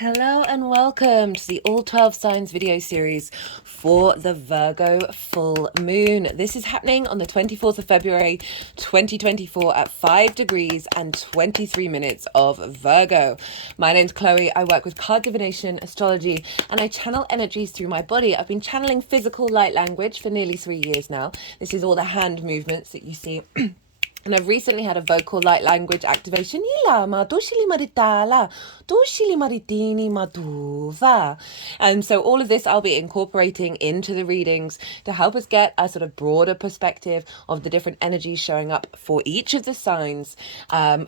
Hello and welcome to the All 12 Signs video series for the Virgo full moon. This is happening on the 24th of February 2024 at 5 degrees and 23 minutes of Virgo. My name's Chloe. I work with card divination, astrology, and I channel energies through my body. I've been channeling physical light language for nearly 3 years now. This is all the hand movements that you see. And I've recently had a vocal light language activation. And so all of this I'll be incorporating into the readings to help us get a sort of broader perspective of the different energies showing up for each of the signs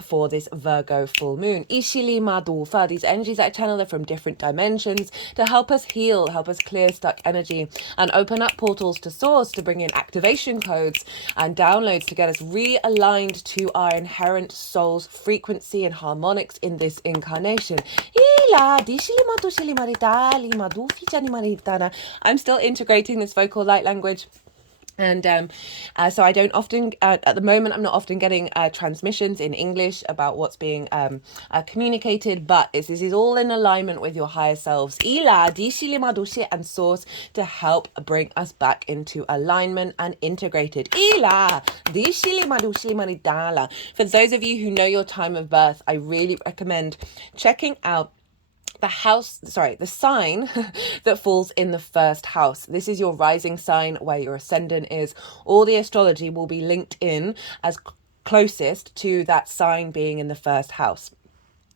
for this Virgo full moon. These energies that I channel are from different dimensions to help us heal, help us clear stuck energy, and open up portals to source to bring in activation codes and downloads to get us realigned to our inherent soul's frequency and harmonics in this incarnation. I'm still integrating this vocal light language. And so I don't often, at the moment, I'm not often getting transmissions in English about what's being communicated, but this is all in alignment with your higher selves and source to help bring us back into alignment and integrated. For those of you who know your time of birth, I really recommend checking out the sign that falls in the first house. This is your rising sign where your ascendant is. All the astrology will be linked in as closest to that sign being in the first house.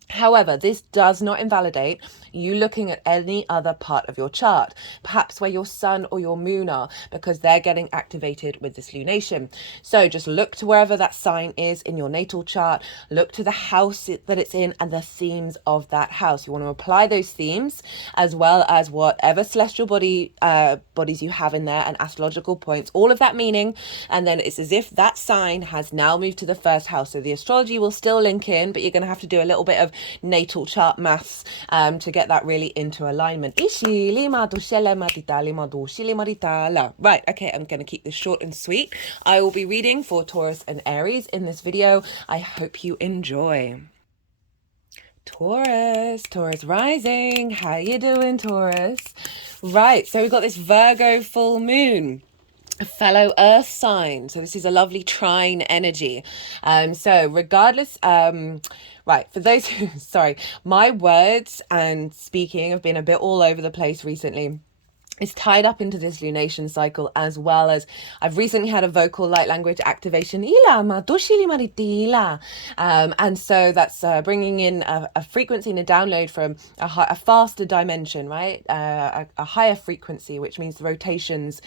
However, this does not invalidate you looking at any other part of your chart, perhaps where your sun or your moon are, because they're getting activated with this lunation. So just look to wherever that sign is in your natal chart, look to the house that it's in and the themes of that house. You want to apply those themes as well as whatever celestial bodies you have in there and astrological points, all of that meaning. And then it's as if that sign has now moved to the first house. So the astrology will still link in, but you're going to have to do a little bit of natal chart maths to get that really into alignment. Right, okay, I'm going to keep this short and sweet. I will be reading for Taurus and Aries in this video. I hope you enjoy. Taurus rising. How you doing, Taurus? Right, so we've got this Virgo full moon, a fellow earth sign. So this is a lovely trine energy. So regardless, right, for those who, sorry, my words and speaking have been a bit all over the place recently. It's tied up into this lunation cycle, as well as I've recently had a vocal light language activation. And so that's bringing in a frequency and a download from a faster dimension, right? A higher frequency, which means the rotations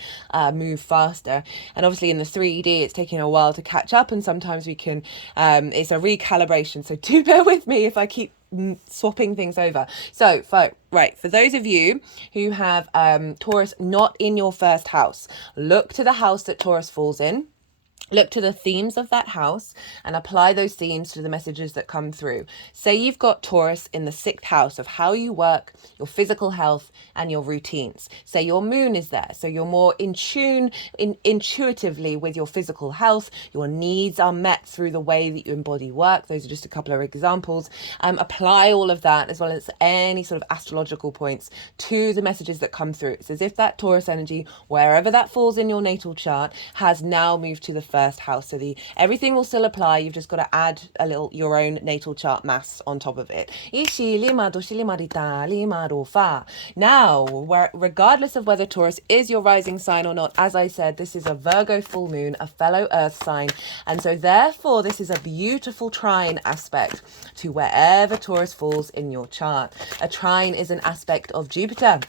move faster. And obviously in the 3D, it's taking a while to catch up. And sometimes we can, it's a recalibration. So do bear with me if I keep swapping things over. So for those of you who have Taurus not in your first house, look to the house that Taurus falls in. Look to the themes of that house and apply those themes to the messages that come through. Say you've got Taurus in the 6th house of how you work, your physical health, and your routines. Say your moon is there, so you're more in tune intuitively with your physical health. Your needs are met through the way that you embody work. Those are just a couple of examples. Apply all of that as well as any sort of astrological points to the messages that come through. It's as if that Taurus energy, wherever that falls in your natal chart, has now moved to the first house. So everything will still apply. You've just got to add a little your own natal chart maths on top of it. Now, regardless of whether Taurus is your rising sign or not, as I said, this is a Virgo full moon, a fellow earth sign. And so therefore, this is a beautiful trine aspect to wherever Taurus falls in your chart. A trine is an aspect of Jupiter.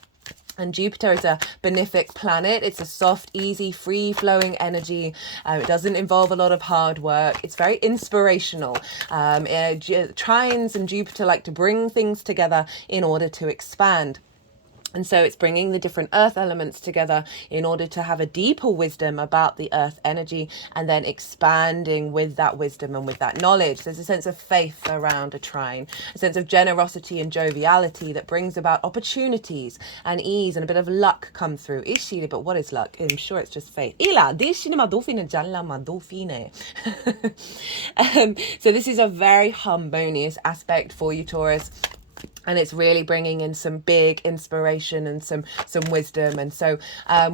And Jupiter is a benefic planet. It's a soft, easy, free-flowing energy. It doesn't involve a lot of hard work. It's very inspirational. Trines and Jupiter like to bring things together in order to expand. And so it's bringing the different earth elements together in order to have a deeper wisdom about the earth energy and then expanding with that wisdom and with that knowledge. There's a sense of faith around a trine, a sense of generosity and joviality that brings about opportunities and ease and a bit of luck come through. But what is luck? I'm sure it's just faith. So this is a very harmonious aspect for you, Taurus. and it's really bringing in some big inspiration and some wisdom. And so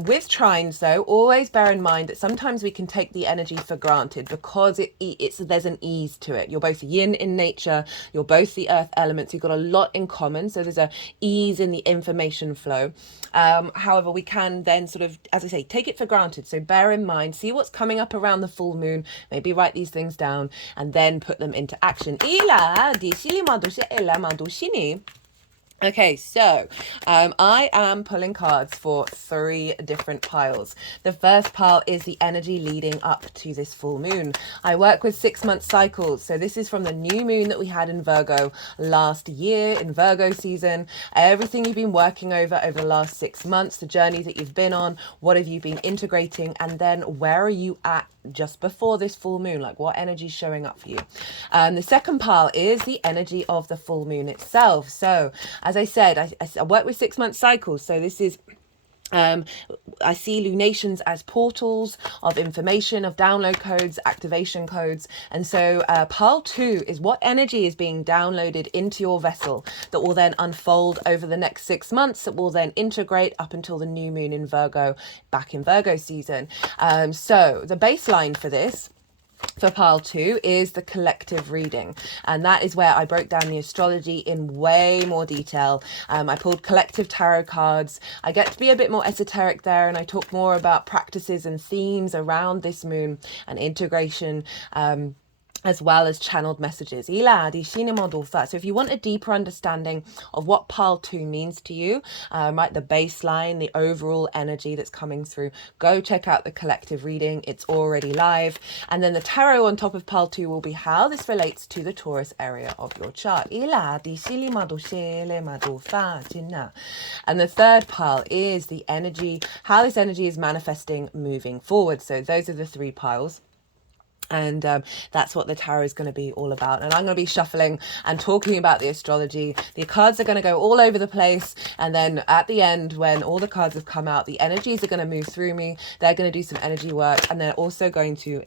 with trines though, always bear in mind that sometimes we can take the energy for granted because it's there's an ease to it. You're both yin in nature, you're both the earth elements, you've got a lot in common, so there's a ease in the information flow. However, we can then sort of, as I say, take it for granted. So bear in mind, see what's coming up around the full moon, maybe write these things down and then put them into action. Okay, so I am pulling cards for 3 different piles. The first pile is the energy leading up to this full moon. I work with 6-month cycles, so this is from the new moon that we had in Virgo last year, in Virgo season. Everything you've been working over the last 6 months, the journey that you've been on, what have you been integrating, and then where are you at just before this full moon, like what energy is showing up for you. The second pile is the energy of the full moon itself. So as I said, I work with 6-month cycles, so this is I see lunations as portals of information, of download codes, activation codes. And so pile 2 is what energy is being downloaded into your vessel that will then unfold over the next 6 months, that will then integrate up until the new moon in Virgo, back in Virgo season. So the baseline for this, for pile 2, is the collective reading, and that is where I broke down the astrology in way more detail. I pulled collective tarot cards. I get to be a bit more esoteric there, and I talk more about practices and themes around this moon and integration, as well as channeled messages. So if you want a deeper understanding of what pile 2 means to you, right, the baseline, the overall energy that's coming through, go check out the collective reading. It's already live. And then the tarot on top of pile 2 will be how this relates to the Taurus area of your chart. And the third pile is the energy, how this energy is manifesting moving forward. So those are the 3 piles. And that's what the tarot is going to be all about. And I'm going to be shuffling and talking about the astrology. The cards are going to go all over the place. And then at the end, when all the cards have come out, the energies are going to move through me. They're going to do some energy work. And they're also going to...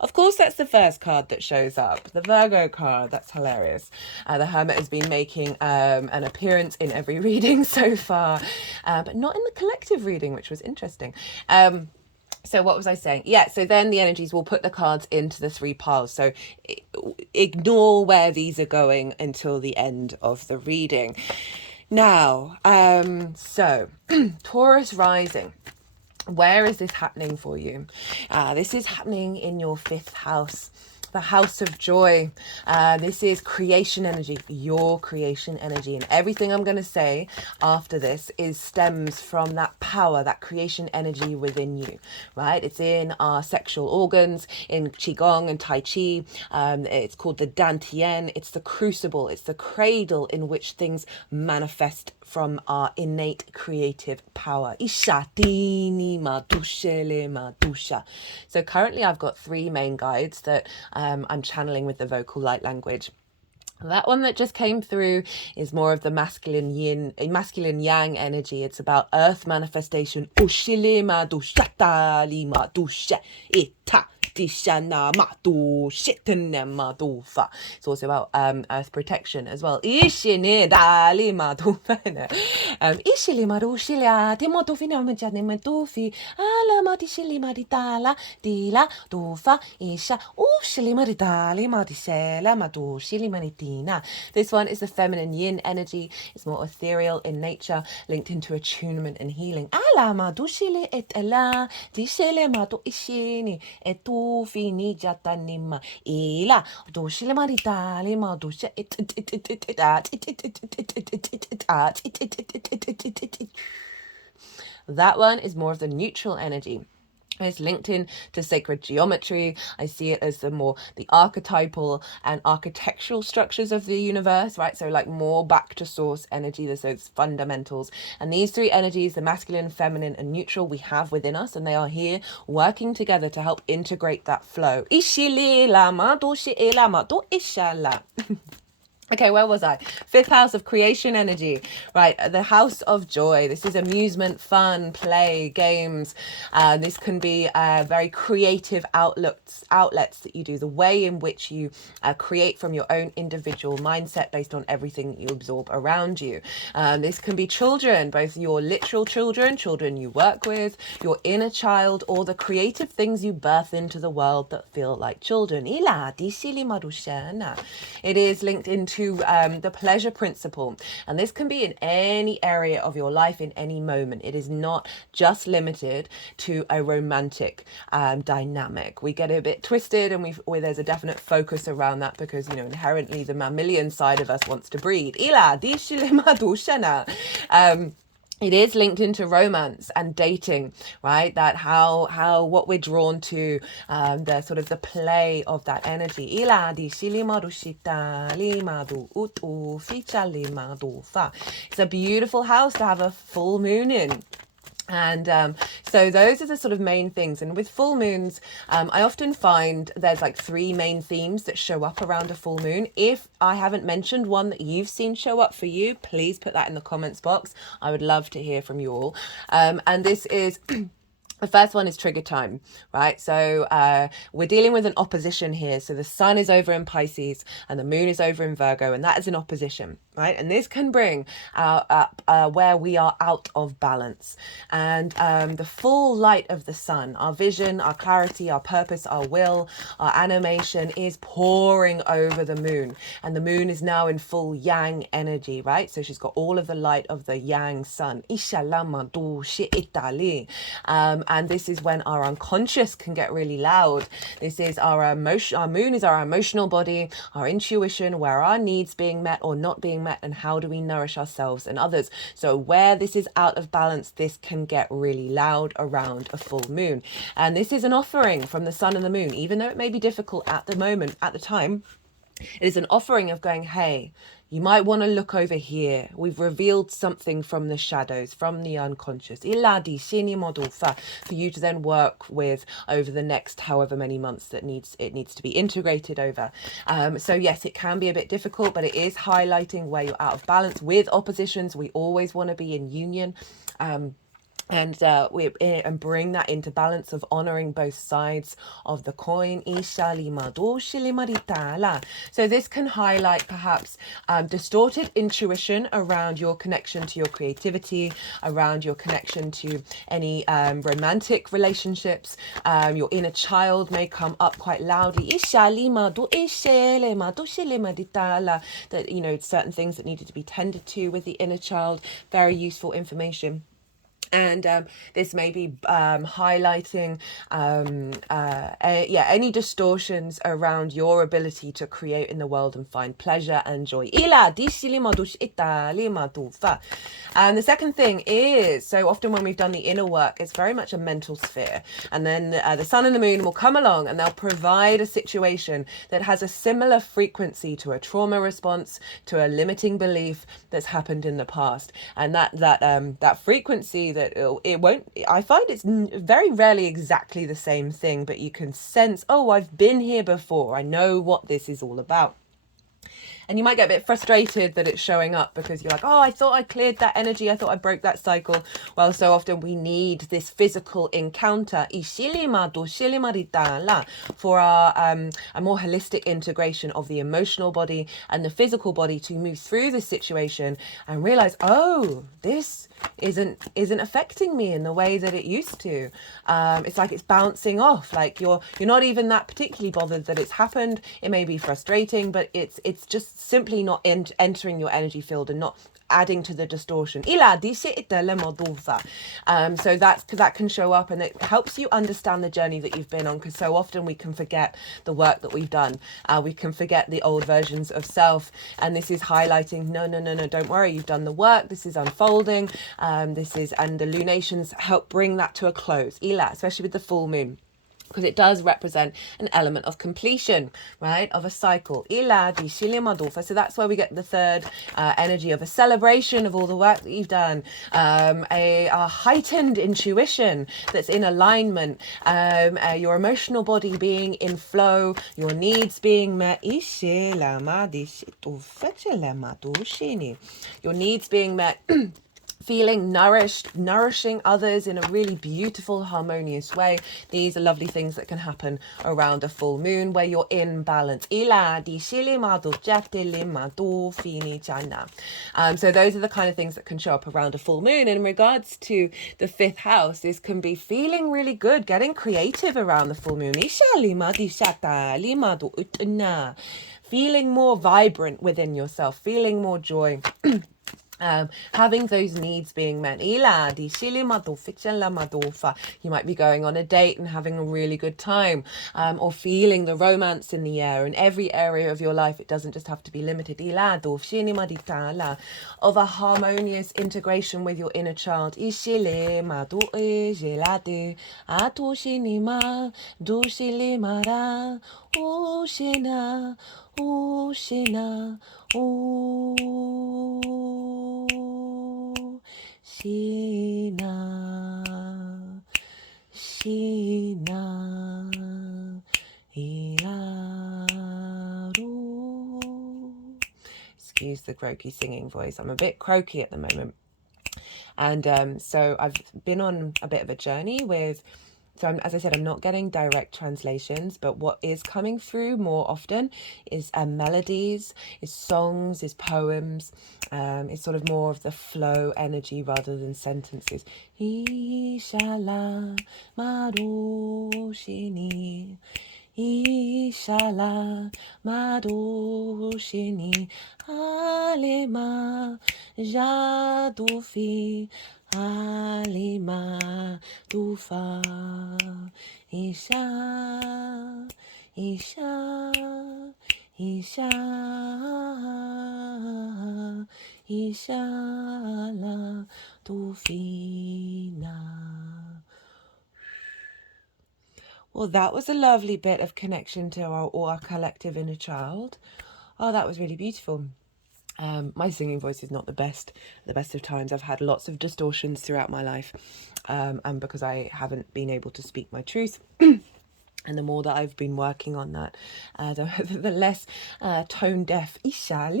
Of course, that's the first card that shows up, the Virgo card. That's hilarious. The Hermit has been making an appearance in every reading so far, but not in the collective reading, which was interesting. So what was I saying? Yeah, so then the energies will put the cards into the 3 piles. So ignore where these are going until the end of the reading. Now, so Taurus rising. Where is this happening for you? This is happening in your 5th house. The house of joy. This is creation energy, your creation energy, and everything I'm going to say after this stems from that power, that creation energy within you, right? It's in our sexual organs, in Qigong and Tai Chi. It's called the Dantian. It's the crucible, it's the cradle in which things manifest from our innate creative power. So currently I've got 3 main guides that I'm channeling with the vocal light language. That one that just came through is more of the masculine yang energy. It's about earth manifestation. It's also about earth protection as well. This one is the feminine yin energy. It's more ethereal in nature, linked into attunement and healing. That one is more of the neutral energy. It's linked in to sacred geometry. I see it as the archetypal and architectural structures of the universe, right? So like more back to source energy. There's those fundamentals. And these 3 energies, the masculine, feminine, and neutral, we have within us, and they are here working together to help integrate that flow. Okay, where was I? Fifth house of creation energy, right? The house of joy. This is amusement, fun, play, games. This can be very creative outlets that you do, the way in which you create from your own individual mindset based on everything that you absorb around you. This can be children, both your literal children, children you work with, your inner child, or the creative things you birth into the world that feel like children. It is linked into the pleasure principle, and this can be in any area of your life in any moment. It is not just limited to a romantic dynamic. We get a bit twisted, and there's a definite focus around that because, you know, inherently the mammalian side of us wants to breed. It is linked into romance and dating, right? That how what we're drawn to, the sort of the play of that energy. It's a beautiful house to have a full moon in. And so those are the sort of main things. And with full moons, I often find there's like three main themes that show up around a full moon. If I haven't mentioned one that you've seen show up for you, please put that in the comments box. I would love to hear from you all. And this is the first one is trigger time, right? So we're dealing with an opposition here. So the sun is over in Pisces and the moon is over in Virgo, and that is an opposition, right? And this can bring up where we are out of balance. And the full light of the sun, our vision, our clarity, our purpose, our will, our animation is pouring over the moon. And the moon is now in full yang energy, right? So she's got all of the light of the yang sun. And this is when our unconscious can get really loud. This is our emotion. Our moon is our emotional body, our intuition, where our needs being met or not being met, and how do we nourish ourselves and others. So where this is out of balance, this can get really loud around a full moon. And this is an offering from the sun and the moon, even though it may be difficult at the moment, at the time. It is an offering of going, hey, you might want to look over here. We've revealed something from the shadows, from the unconscious. For you to then work with over the next however many months that it needs to be integrated over. So yes, it can be a bit difficult, but it is highlighting where you're out of balance. With oppositions, we always want to be in union. And bring that into balance of honoring both sides of the coin. So this can highlight perhaps distorted intuition around your connection to your creativity, around your connection to any romantic relationships. Your inner child may come up quite loudly. That, you know, certain things that needed to be tended to with the inner child. Very useful information. And this may be highlighting any distortions around your ability to create in the world and find pleasure and joy. And the second thing is, so often when we've done the inner work, it's very much a mental sphere. And then the sun and the moon will come along and they'll provide a situation that has a similar frequency to a trauma response, to a limiting belief that's happened in the past. And that frequency, that it won't, I find it's very rarely exactly the same thing, but you can sense, oh, I've been here before, I know what this is all about. And you might get a bit frustrated that it's showing up because you're like, oh, I thought I cleared that energy, I thought I broke that cycle. Well, so often we need this physical encounter for our a more holistic integration of the emotional body and the physical body to move through this situation and realize, oh, this isn't affecting me in the way that it used to. It's like it's bouncing off, like you're not even that particularly bothered that it's happened. It may be frustrating, but it's just simply not entering your energy field and not adding to the distortion. So that can show up, and it helps you understand the journey that you've been on, because so often we can forget the work that we've done. We can forget the old versions of self, and this is highlighting, no, don't worry, you've done the work, this is unfolding, and the lunations help bring that to a close, especially with the full moon. because it does represent an element of completion, right, of a cycle. So that's where we get the third energy of a celebration of all the work that you've done, a heightened intuition that's in alignment, your emotional body being in flow, your needs being met, your needs being met, feeling nourished, nourishing others in a really beautiful, harmonious way. These are lovely things that can happen around a full moon where you're in balance. So those are the kind of things that can show up around a full moon. And in regards to the fifth house, this can be feeling really good, getting creative around the full moon. Feeling more vibrant within yourself, feeling more joy. Having those needs being met. You might be going on a date and having a really good time, or feeling the romance in the air in every area of your life. It doesn't just have to be limited. Of a harmonious integration with your inner child. Excuse the croaky singing voice. I'm a bit croaky at the moment. And so I've been on a bit of a journey with... So as I said, I'm not getting direct translations, but what is coming through more often is melodies, is songs, is poems. It's sort of more of the flow energy rather than sentences. Ishala madoshini, Ishala madoshini, alema jadufi, alima tufa, Isha, Isha, Isha, Ishala tufina. Well, that was a lovely bit of connection to our collective inner child. Oh, that was really beautiful. My singing voice is not the best at the best of times. I've had lots of distortions throughout my life, and because I haven't been able to speak my truth. And the more that I've been working on that, the less tone deaf that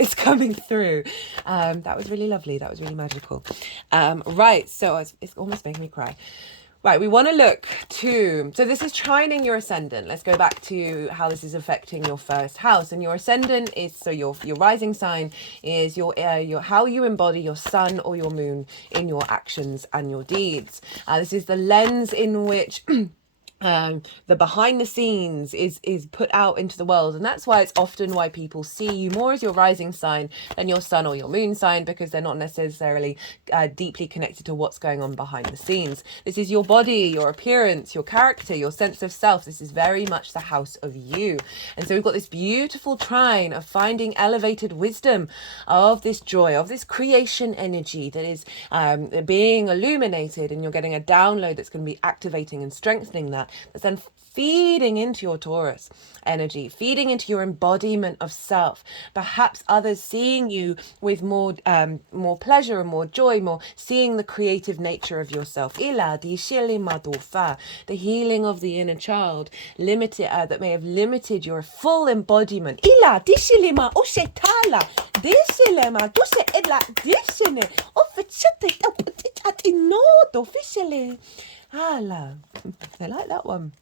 is coming through. That was really lovely. That was really magical. Right, so it's almost making me cry. Right, we want to look to, so this is trining your ascendant. Let's go back to how this is affecting your first house. And your ascendant is, so your rising sign is your how you embody your sun or your moon in your actions and your deeds. This is the lens in which the behind the scenes is put out into the world, and that's why it's often why people see you more as your rising sign than your sun or your moon sign, because they're not necessarily deeply connected to what's going on behind the scenes. This is your body, your appearance, your character, your sense of self. This is very much the house of you. And so we've got this beautiful trine of finding elevated wisdom, of this joy, of this creation energy that is being illuminated, and you're getting a download that's going to be activating and strengthening that. That's then feeding into your Taurus energy, feeding into your embodiment of self. Perhaps others seeing you with more pleasure and more joy, more seeing the creative nature of yourself. The healing of the inner child, that may have limited your full embodiment. I like that one.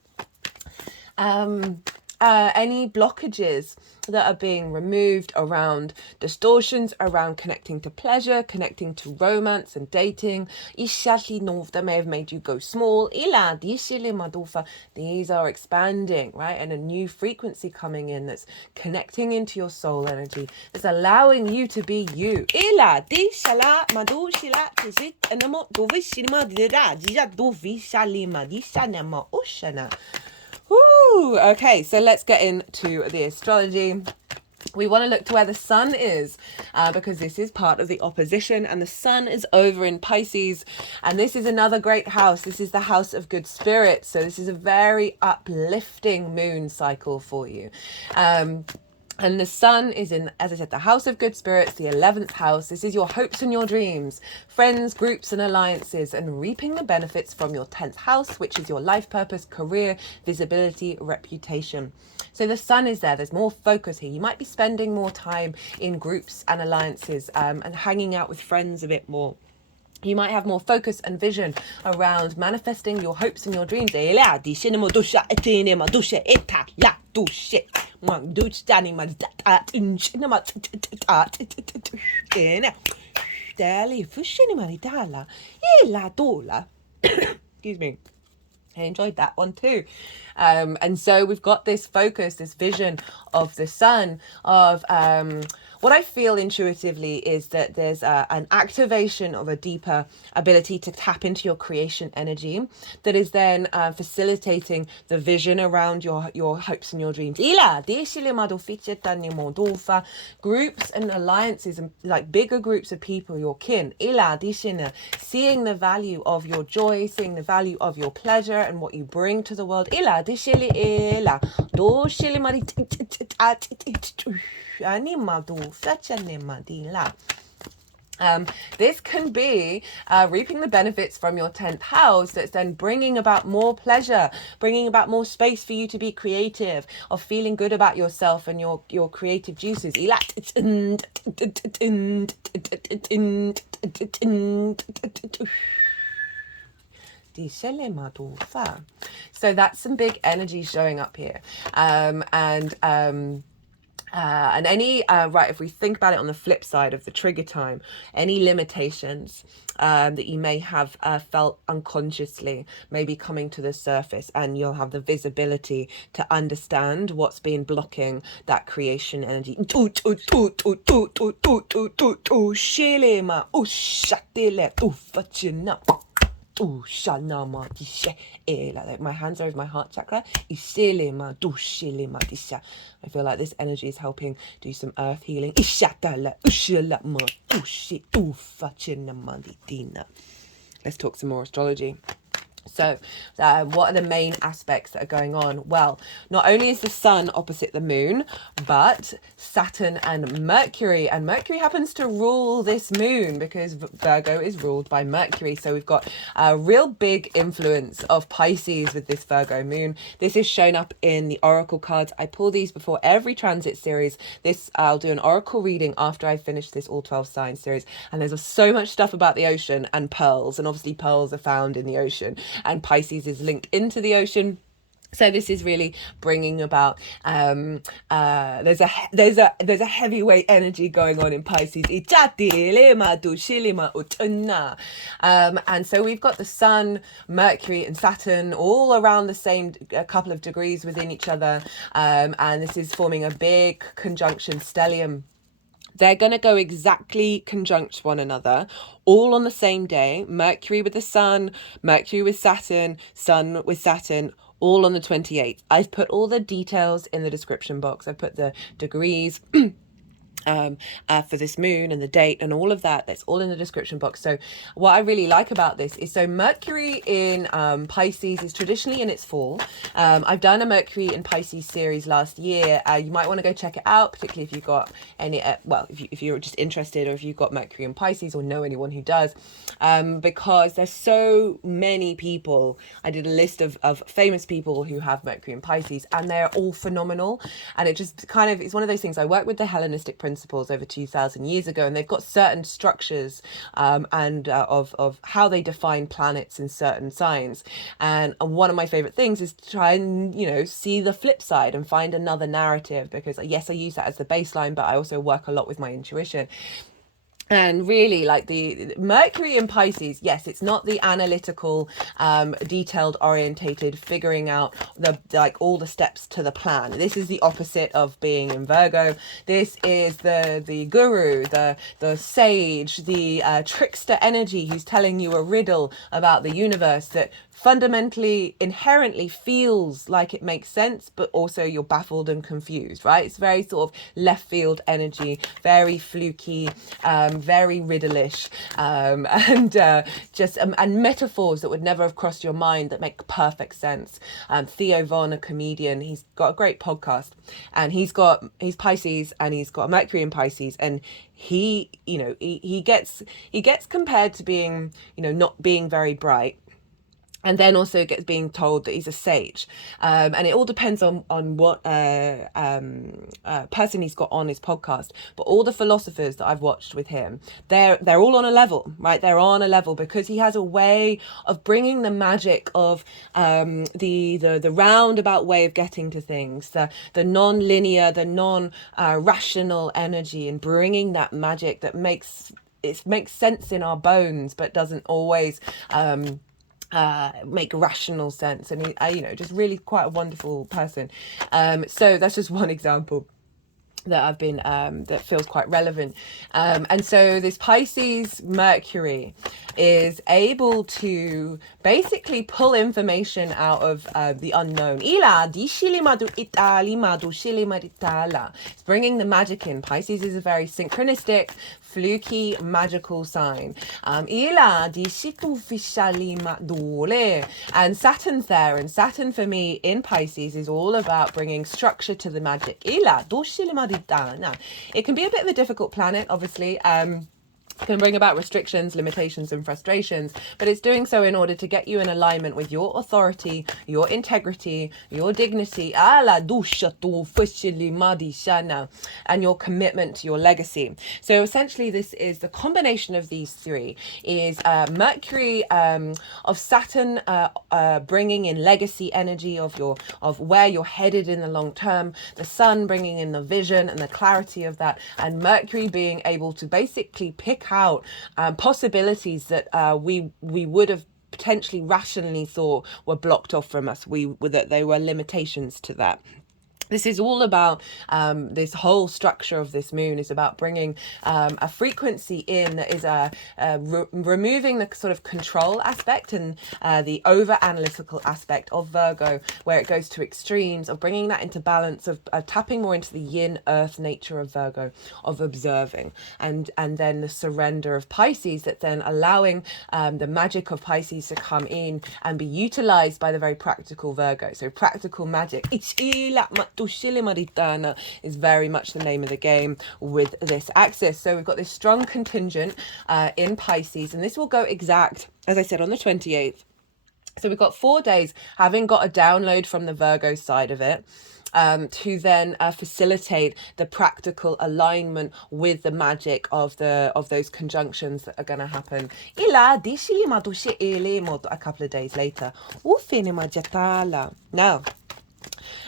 Any blockages that are being removed around distortions, around connecting to pleasure, connecting to romance and dating. That may have made you go small. These are expanding, right? And a new frequency coming in that's connecting into your soul energy, that's allowing you to be you. Ooh, okay, so let's get into the astrology. we want to look to where the sun is, because this is part of the opposition, and the sun is over in Pisces, and this is another great house. This is the house of good spirits, so this is a very uplifting moon cycle for you. And the sun is in, as I said, the house of good spirits, the 11th house. This is your hopes and your dreams, friends, groups and alliances, and reaping the benefits from your 10th house, which is your life purpose, career, visibility, reputation. So the sun is there. There's more focus here. You might be spending more time in groups and alliances, and hanging out with friends a bit more. You might have more focus and vision around manifesting your hopes and your dreams. Excuse me. I enjoyed that one too. And so we've got this focus, this vision of the sun, of what I feel intuitively is that there's an activation of a deeper ability to tap into your creation energy that is then facilitating the vision around your hopes and your dreams. Groups and alliances, and like bigger groups of people, your kin. Seeing the value of your joy, seeing the value of your pleasure and what you bring to the world. This can be reaping the benefits from your 10th house that's then bringing about more pleasure, bringing about more space for you to be creative, of feeling good about yourself and your creative juices. So that's some big energy showing up here. And any, right, if we think about it on the flip side of the trigger time, any limitations that you may have felt unconsciously may be coming to the surface, and you'll have the visibility to understand what's been blocking that creation energy. Like my hands are over my heart chakra. I feel like this energy is helping do some earth healing. Let's talk some more astrology. So what are the main aspects that are going on? Well, not only is the sun opposite the moon, but Saturn and Mercury happens to rule this moon, because Virgo is ruled by Mercury. So we've got a real big influence of Pisces with this Virgo moon. This is shown up in the oracle cards. I pull these before every transit series. I'll do an oracle reading after I finish this all 12 signs series, and there's so much stuff about the ocean and pearls, and obviously pearls are found in the ocean, and Pisces is linked into the ocean. So this is really bringing about there's a heavyweight energy going on in Pisces. And so we've got the Sun, Mercury and Saturn all around the same couple of degrees within each other, and this is forming a big conjunction stellium. They're going to go exactly conjunct one another, all on the same day. Mercury with the Sun, Mercury with Saturn, Sun with Saturn, all on the 28th. I've put all the details in the description box. I've put the degrees for this moon and the date and all of that. That's all in the description box. So what I really like about this is, so Mercury in Pisces is traditionally in its fall. I've done a Mercury in Pisces series last year. You might want to go check it out, particularly if you've got any, if you're just interested, or if you've got Mercury in Pisces or know anyone who does, because there's so many people. I did a list of famous people who have Mercury in Pisces, and they're all phenomenal. And it just kind of, it's one of those things. I work with the Hellenistic principles over 2,000 years ago, and they've got certain structures of how they define planets in certain signs. And one of my favorite things is to try and, see the flip side and find another narrative, because yes, I use that as the baseline, but I also work a lot with my intuition. And really, like the Mercury in Pisces, yes, it's not the analytical, detailed orientated, figuring out the like all the steps to the plan. This is the opposite of being in Virgo. This is the guru, the sage, the trickster energy who's telling you a riddle about the universe that fundamentally, inherently feels like it makes sense, but also you're baffled and confused, right? It's very sort of left field energy, very fluky, very riddleish, and metaphors that would never have crossed your mind that make perfect sense. Theo Von, a comedian, he's got a great podcast, and he's Pisces, and he's got a Mercury in Pisces, and he gets compared to being, not being very bright, and then also gets being told that he's a sage, and it all depends on what person he's got on his podcast. But all the philosophers that I've watched with him, they're all on a level, right? They're on a level because he has a way of bringing the magic of the roundabout way of getting to things, the non-linear, the non-rational energy, and bringing that magic that makes sense in our bones, but doesn't always make rational sense. And he, just really quite a wonderful person. So that's just one example that I've been that feels quite relevant. And so this Pisces Mercury is able to basically pull information out of the unknown. It's bringing the magic in. Pisces is a very synchronistic, fluky, magical sign. And Saturn's there, and Saturn for me in Pisces is all about bringing structure to the magic. Now, it can be a bit of a difficult planet, obviously. Can bring about restrictions, limitations, and frustrations, but it's doing so in order to get you in alignment with your authority, your integrity, your dignity, and your commitment to your legacy. So essentially, this is the combination of these three: is Mercury of Saturn bringing in legacy energy of where you're headed in the long term, the Sun bringing in the vision and the clarity of that, and Mercury being able to basically pick out possibilities that we would have potentially rationally thought were blocked off from us. That there were limitations to that. This is all about this whole structure of this moon is about bringing a frequency in that is removing the sort of control aspect and the over analytical aspect of Virgo, where it goes to extremes, of bringing that into balance, of tapping more into the yin earth nature of Virgo, of observing, and then the surrender of Pisces, that then allowing the magic of Pisces to come in and be utilized by the very practical Virgo. So practical magic is very much the name of the game with this axis. So we've got this strong contingent in Pisces, and this will go exact, as I said, on the 28th. So we've got 4 days, having got a download from the Virgo side of it, to then facilitate the practical alignment with the magic of those conjunctions that are going to happen a couple of days later. Now,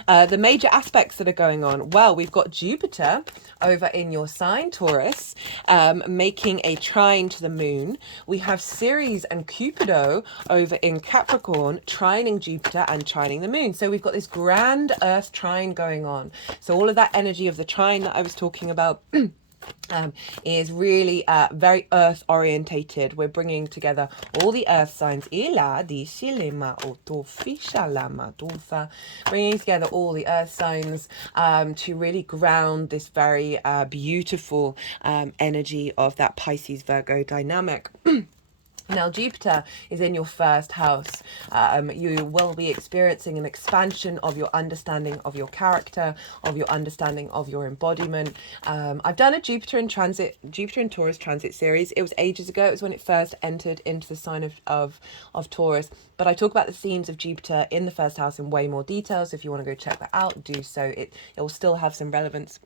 the major aspects that are going on. Well, we've got Jupiter over in your sign, Taurus, making a trine to the moon. We have Ceres and Cupido over in Capricorn, trining Jupiter and trining the moon. So we've got this grand Earth trine going on. So all of that energy of the trine that I was talking about is really very earth orientated. We're bringing together all the earth signs, bringing together all the earth signs to really ground this very beautiful energy of that Pisces Virgo dynamic. Now, Jupiter is in your first house. You will be experiencing an expansion of your understanding of your character, of your understanding of your embodiment. I've done a Jupiter in Taurus transit series. It was ages ago. It was when it first entered into the sign of Taurus. But I talk about the themes of Jupiter in the first house in way more detail. So if you want to go check that out, do so. It will still have some relevance.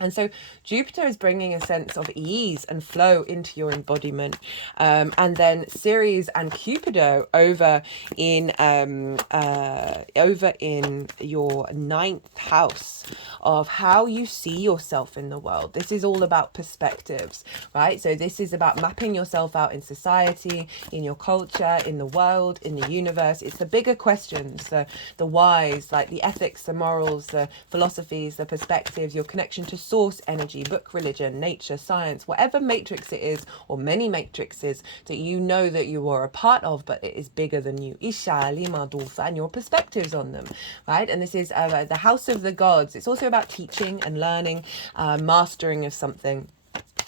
And so Jupiter is bringing a sense of ease and flow into your embodiment. And then Ceres and Cupido over in your ninth house of how you see yourself in the world. This is all about perspectives, right? So this is about mapping yourself out in society, in your culture, in the world, in the universe. It's the bigger questions, the whys, like the ethics, the morals, the philosophies, the perspectives, your connection to source energy, book, religion, nature, science, whatever matrix it is, or many matrices that you know that you are a part of, but it is bigger than you. And your perspectives on them, right? And this is the house of the gods. It's also about teaching and learning, mastering of something,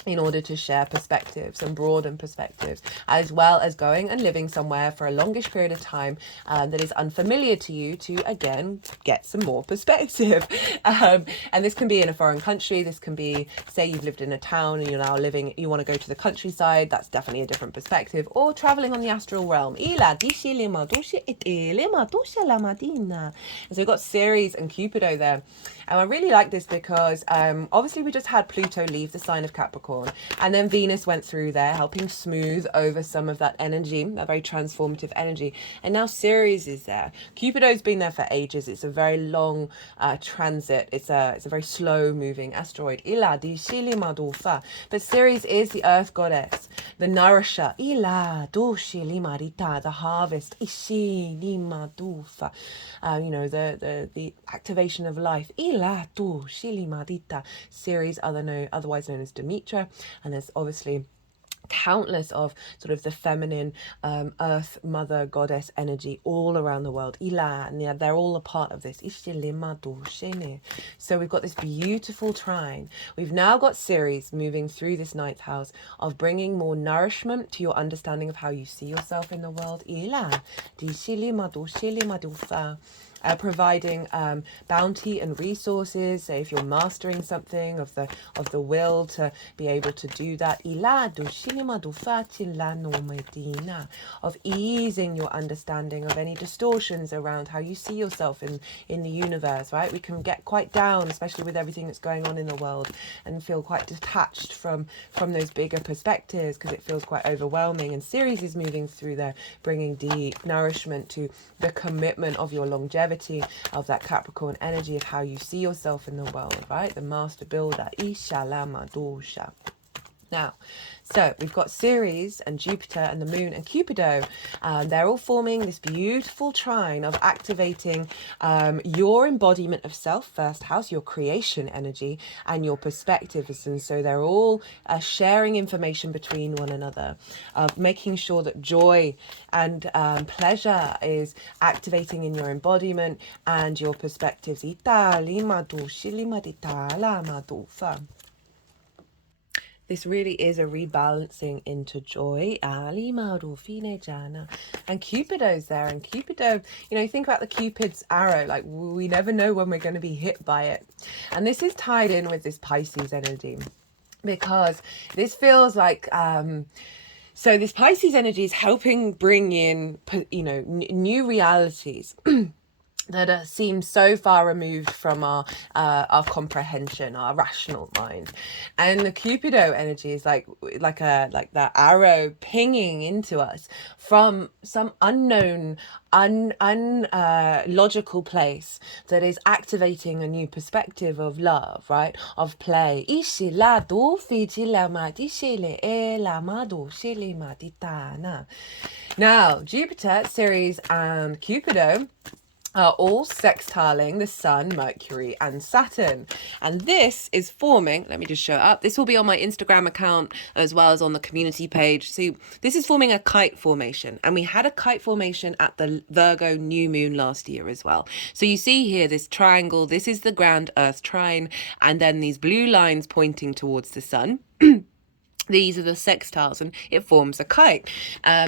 in order to share perspectives and broaden perspectives, as well as going and living somewhere for a longish period of time that is unfamiliar to you, to again get some more perspective. And this can be in a foreign country. This can be, say you've lived in a town and you're now living, you want to go to the countryside. That's definitely a different perspective. Or traveling on the astral realm. And so we've got Ceres and Cupido there. And I really like this because obviously we just had Pluto leave the sign of Capricorn, and then Venus went through there helping smooth over some of that energy, that very transformative energy. And now Ceres is there. Cupido's been there for ages. It's a very long transit. It's a very slow moving asteroid. But Ceres is the earth goddess, the nourisher. The harvest. The activation of life. Ceres, otherwise known as Demetra, and there's obviously countless of sort of the feminine earth mother goddess energy all around the world. And they're all a part of this. So we've got this beautiful trine. We've now got Ceres moving through this ninth house of bringing more nourishment to your understanding of how you see yourself in the world. Providing bounty and resources. So if you're mastering something, of the will to be able to do that, of easing your understanding of any distortions around how you see yourself in the universe, right? We can get quite down, especially with everything that's going on in the world, and feel quite detached from those bigger perspectives because it feels quite overwhelming. And Ceres is moving through there, bringing deep nourishment to the commitment of your longevity, of that Capricorn energy, of how you see yourself in the world, right? The master builder. Now, so we've got Ceres and Jupiter and the moon and Cupido. They're all forming this beautiful trine of activating your embodiment of self, first house, your creation energy, and your perspectives. And so they're all sharing information between one another, making sure that joy and pleasure is activating in your embodiment and your perspectives. This really is a rebalancing into joy. And Cupido's there. And Cupido, you think about the Cupid's arrow, like we never know when we're going to be hit by it. And this is tied in with this Pisces energy, because this feels like so this Pisces energy is helping bring in new realities that seem so far removed from our comprehension, our rational mind. And the Cupido energy is like that arrow pinging into us from some unknown, logical place that is activating a new perspective of love, right? Of play. Now, Jupiter, Ceres, and Cupido are all sextiling the Sun, Mercury, and Saturn. And this is forming, let me just show it up. This will be on my Instagram account as well as on the community page. So this is forming a kite formation. And we had a kite formation at the Virgo new moon last year as well. So you see here this triangle. This is the grand Earth trine. And then these blue lines pointing towards the Sun. These are the sextiles, and it forms a kite.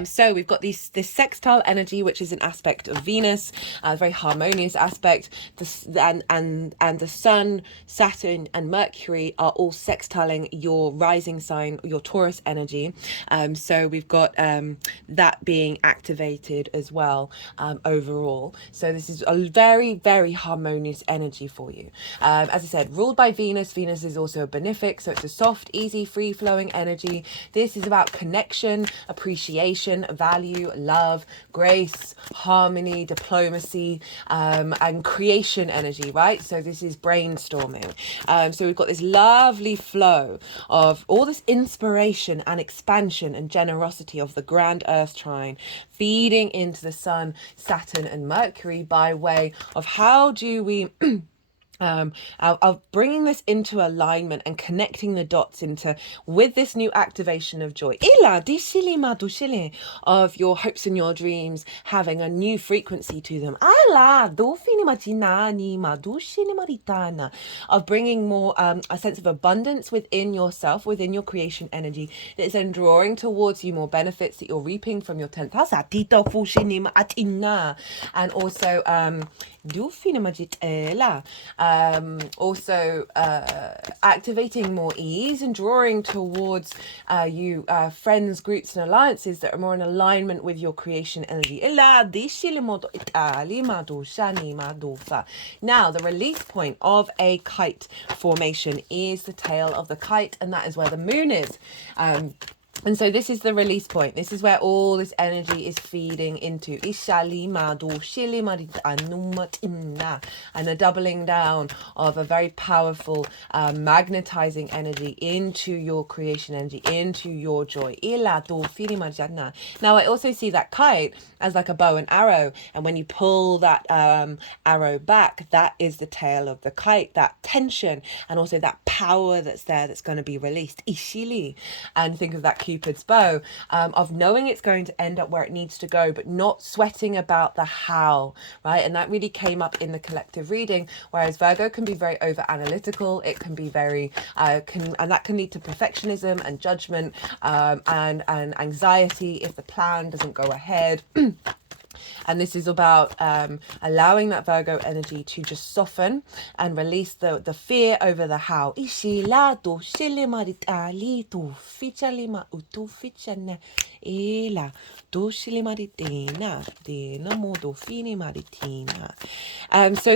So we've got this sextile energy, which is an aspect of Venus, a very harmonious aspect. And the Sun, Saturn, and Mercury are all sextiling your rising sign, your Taurus energy. So we've got that being activated as well overall. So this is a very, very harmonious energy for you. As I said, ruled by Venus. Venus is also a benefic, so it's a soft, easy, free-flowing energy. This is about connection, appreciation, value, love, grace, harmony, diplomacy, and creation energy, right? So this is brainstorming. So we've got this lovely flow of all this inspiration and expansion and generosity of the grand earth trine feeding into the Sun, Saturn, and Mercury by way of how do we of bringing this into alignment and connecting the dots into with this new activation of joy of your hopes and your dreams having a new frequency to them, of bringing more a sense of abundance within yourself, within your creation energy, that is then drawing towards you more benefits that you're reaping from your 10th house, and also activating more ease and drawing towards you friends, groups, and alliances that are more in alignment with your creation energy. Now, the release point of a kite formation is the tail of the kite, and that is where the moon is. And so this is the release point. This is where all this energy is feeding into. And a doubling down of a very powerful magnetizing energy into your creation energy, into your joy. Now I also see that kite as like a bow and arrow. And when you pull that arrow back, that is the tail of the kite, that tension and also that power that's there that's going to be released. And think of that Cupid's bow, of knowing it's going to end up where it needs to go, but not sweating about the how, right? And that really came up in the collective reading, whereas Virgo can be very over analytical. It can be very, and that can lead to perfectionism and judgment and anxiety if the plan doesn't go ahead. And this is about allowing that Virgo energy to just soften and release the fear over the how. So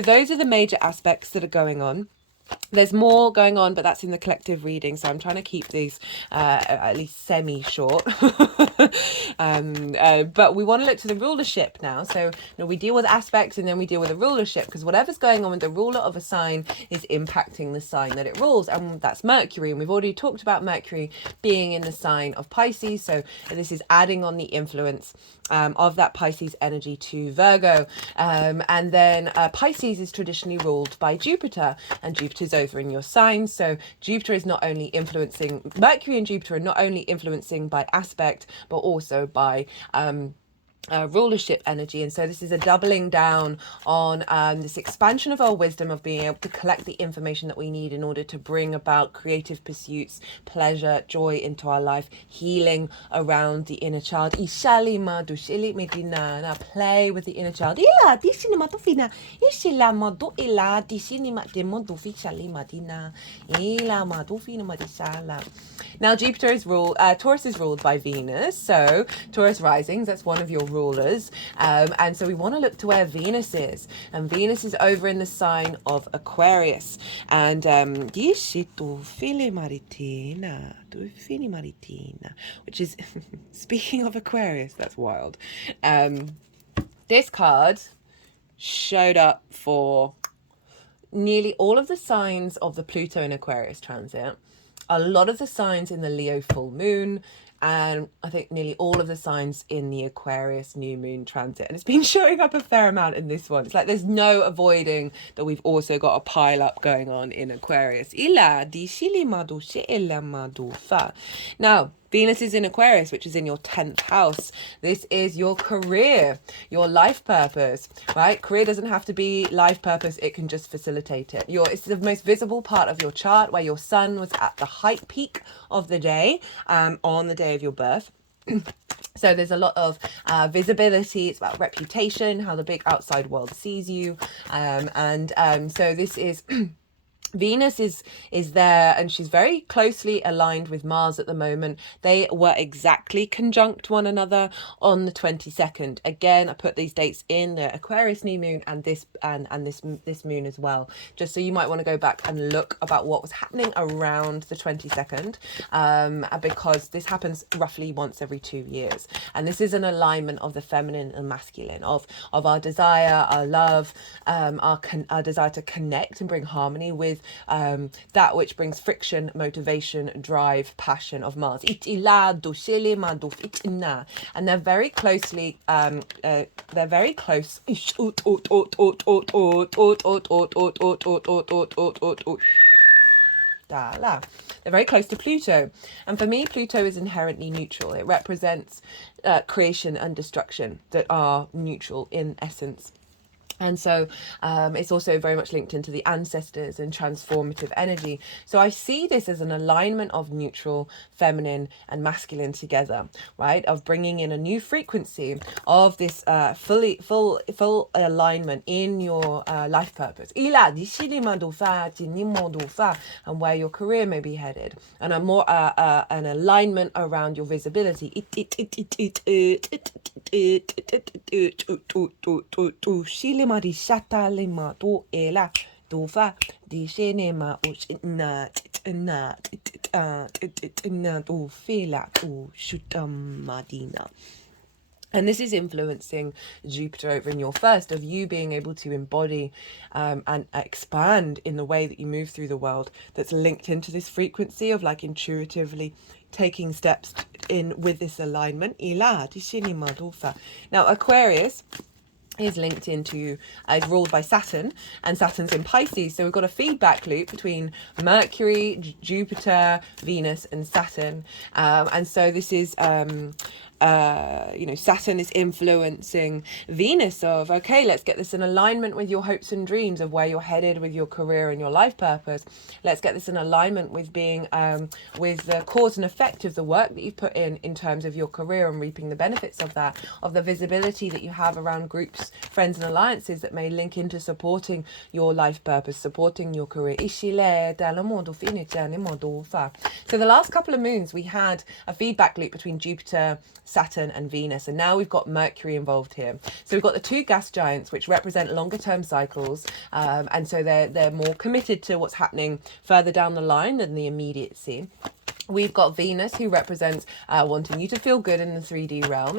those are the major aspects that are going on. There's more going on, but that's in the collective reading, so I'm trying to keep these at least semi-short. But we want to look to the rulership now. So we deal with aspects and then we deal with the rulership, because whatever's going on with the ruler of a sign is impacting the sign that it rules, and that's Mercury. And we've already talked about Mercury being in the sign of Pisces, so this is adding on the influence of that Pisces energy to Virgo. And then Pisces is traditionally ruled by Jupiter, and Jupiter's over in your sign. So Jupiter is not only influencing, Mercury and Jupiter are not only influencing by aspect, but also by rulership energy. And so this is a doubling down on this expansion of our wisdom, of being able to collect the information that we need in order to bring about creative pursuits, pleasure, joy into our life, healing around the inner child. Now play with the inner child. Now Jupiter is ruled, Taurus is ruled by Venus, so Taurus risings, that's one of your rulers, and so we want to look to where Venus is, and Venus is over in the sign of Aquarius, and which is, speaking of Aquarius, that's wild. This card showed up for nearly all of the signs of the Pluto and Aquarius transit, a lot of the signs in the Leo full moon, and I think nearly all of the signs in the Aquarius new moon transit, and it's been showing up a fair amount in this one. It's like there's no avoiding that we've also got a pile up going on in Aquarius. Now, Venus is in Aquarius, which is in your 10th house. This is your career, your life purpose, right? Career doesn't have to be life purpose. It can just facilitate it. It's the most visible part of your chart, where your sun was at the height peak of the day, on the day of your birth. So there's a lot of visibility. It's about reputation, how the big outside world sees you. So this is... Venus is there, and she's very closely aligned with Mars at the moment. They were exactly conjunct one another on the 22nd. Again, I put these dates in the Aquarius new moon and this moon as well, just so you might want to go back and look about what was happening around the 22nd, because this happens roughly once every 2 years, and this is an alignment of the feminine and masculine, of our desire, our love, our desire to connect and bring harmony with that which brings friction, motivation, drive, passion of Mars. And they're very closely they're very close they're very close to Pluto, and for me Pluto is inherently neutral. It represents creation and destruction that are neutral in essence. And so it's also very much linked into the ancestors and transformative energy. So I see this as an alignment of neutral, feminine and masculine together, right? Of bringing in a new frequency of this full alignment in your life purpose. And where your career may be headed. And an alignment around your visibility. Marishata lima do ela do fa di shenema ushina do fela shutam madina. And this is influencing Jupiter over in your first, of you being able to embody and expand in the way that you move through the world, that's linked into this frequency of like intuitively taking steps in with this alignment. Now Aquarius is linked into, is ruled by Saturn, and Saturn's in Pisces. So we've got a feedback loop between Mercury, Jupiter, Venus and Saturn. And so this is, Saturn is influencing Venus of, okay, let's get this in alignment with your hopes and dreams of where you're headed with your career and your life purpose. Let's get this in alignment with being, with the cause and effect of the work that you've put in terms of your career and reaping the benefits of that, of the visibility that you have around groups, friends and alliances that may link into supporting your life purpose, supporting your career. So the last couple of moons we had a feedback loop between Jupiter, Saturn and Venus, and now we've got Mercury involved here. So we've got the two gas giants, which represent longer term cycles, and so they're more committed to what's happening further down the line than the immediacy. We've got Venus, who represents wanting you to feel good in the 3D realm,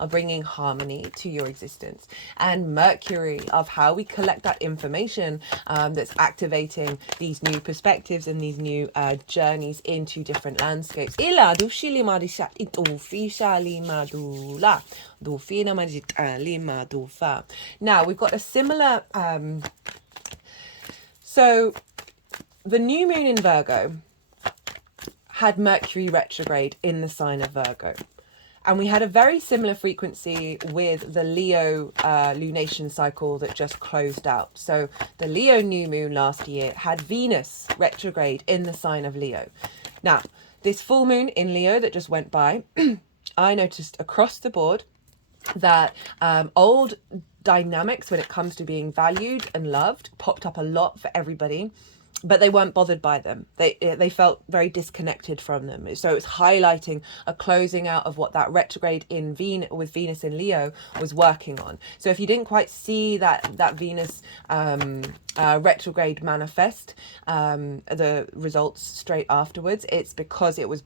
of bringing harmony to your existence. And Mercury, of how we collect that information that's activating these new perspectives and these new journeys into different landscapes. Now, we've got a similar... The new moon in Virgo had Mercury retrograde in the sign of Virgo. And we had a very similar frequency with the Leo lunation cycle that just closed out. So the Leo new moon last year had Venus retrograde in the sign of Leo. Now, this full moon in Leo that just went by, I noticed across the board that old dynamics when it comes to being valued and loved popped up a lot for everybody. But they weren't bothered by them. They felt very disconnected from them. So it's highlighting a closing out of what that retrograde in with Venus in Leo was working on. So if you didn't quite see that Venus retrograde manifest the results straight afterwards, it's because it was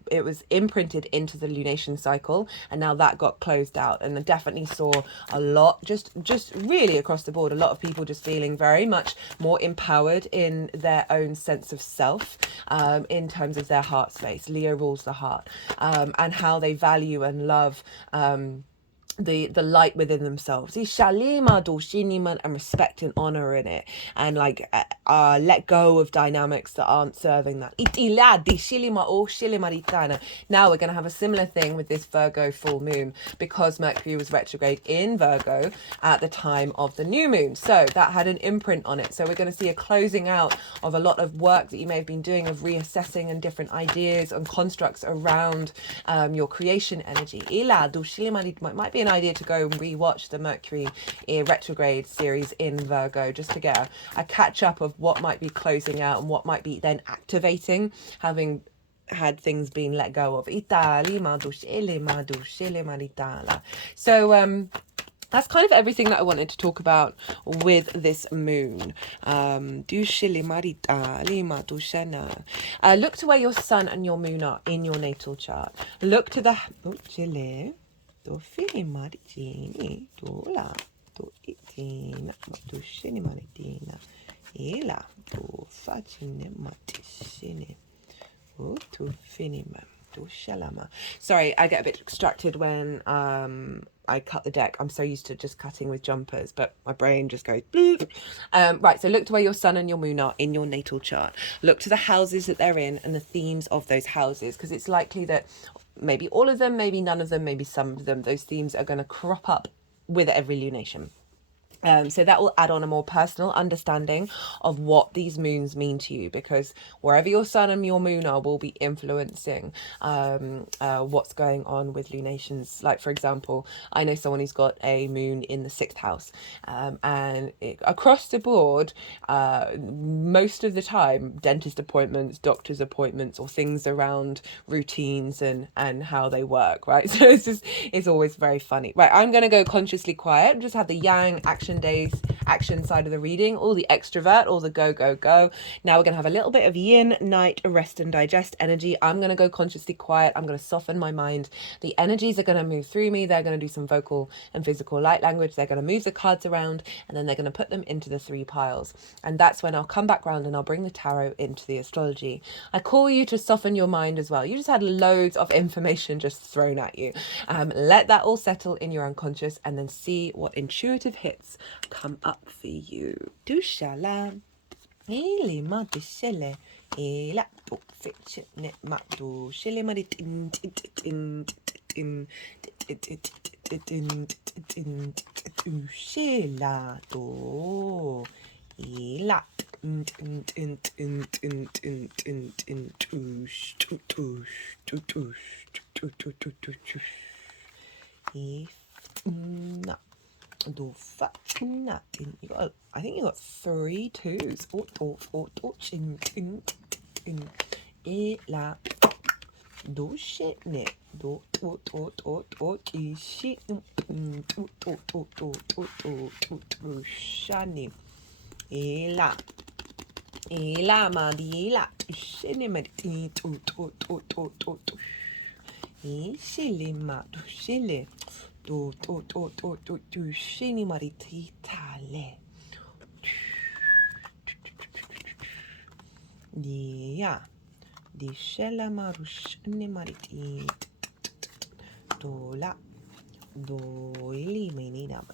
imprinted into the lunation cycle, and now that got closed out. And I definitely saw a lot, just really across the board, a lot of people just feeling very much more empowered in their own own sense of self in terms of their heart space. Leo rules the heart, and how they value and love the light within themselves, and respect and honor in it, and like let go of dynamics that aren't serving that. Now we're going to have a similar thing with this Virgo full moon, because Mercury was retrograde in Virgo at the time of the new moon, so that had an imprint on it. So we're going to see a closing out of a lot of work that you may have been doing, of reassessing and different ideas and constructs around your creation energy. It might be an idea to go and rewatch the Mercury retrograde series in Virgo, just to get a catch up of what might be closing out and what might be then activating, having had things being let go of. So that's kind of everything that I wanted to talk about with this moon. Look to where your sun and your moon are in your natal chart. Look to the sorry, I get a bit distracted when I cut the deck. I'm so used to just cutting with jumpers, but my brain just goes right, so look to where your sun and your moon are in your natal chart. Look to the houses that they're in and the themes of those houses, because it's likely that maybe all of them, maybe none of them, maybe some of them, those themes are going to crop up with every lunation. So that will add on a more personal understanding of what these moons mean to you, because wherever your sun and your moon are will be influencing what's going on with lunations. Like, for example, I know someone who's got a moon in the 6th house, and across the board, most of the time, dentist appointments, doctor's appointments, or things around routines and how they work, right? So it's always very funny. Right, I'm going to go consciously quiet, just have the yang days action side of the reading, all the extrovert, all the go go go. Now we're gonna have a little bit of yin, night, rest and digest energy. I'm gonna go consciously quiet. I'm gonna soften my mind. The energies are gonna move through me. They're gonna do some vocal and physical light language. They're gonna move the cards around, and then they're gonna put them into the 3 piles, and that's when I'll come back round and I'll bring the tarot into the astrology. I call you to soften your mind as well. You just had loads of information just thrown at you. Let that all settle in your unconscious, and then see what intuitive hits come up for you. Do shalom. Ili ma de shele. Ela to fetch net ma do shele ma de tin tin tin tin tin tin tin shela do. Ela tin tin tin tin tin tin tin tin tush tush tush tush tush. If no. Do fat nothing. You got, I think you got 3 twos. Chin tin tin. La do shit net. Do shit. Shani. La ma di la. Shini ma di to. Shili ma do shili. Do shini marititale. Yeah. Di shella marushni maritit. Dola. Do ili menina.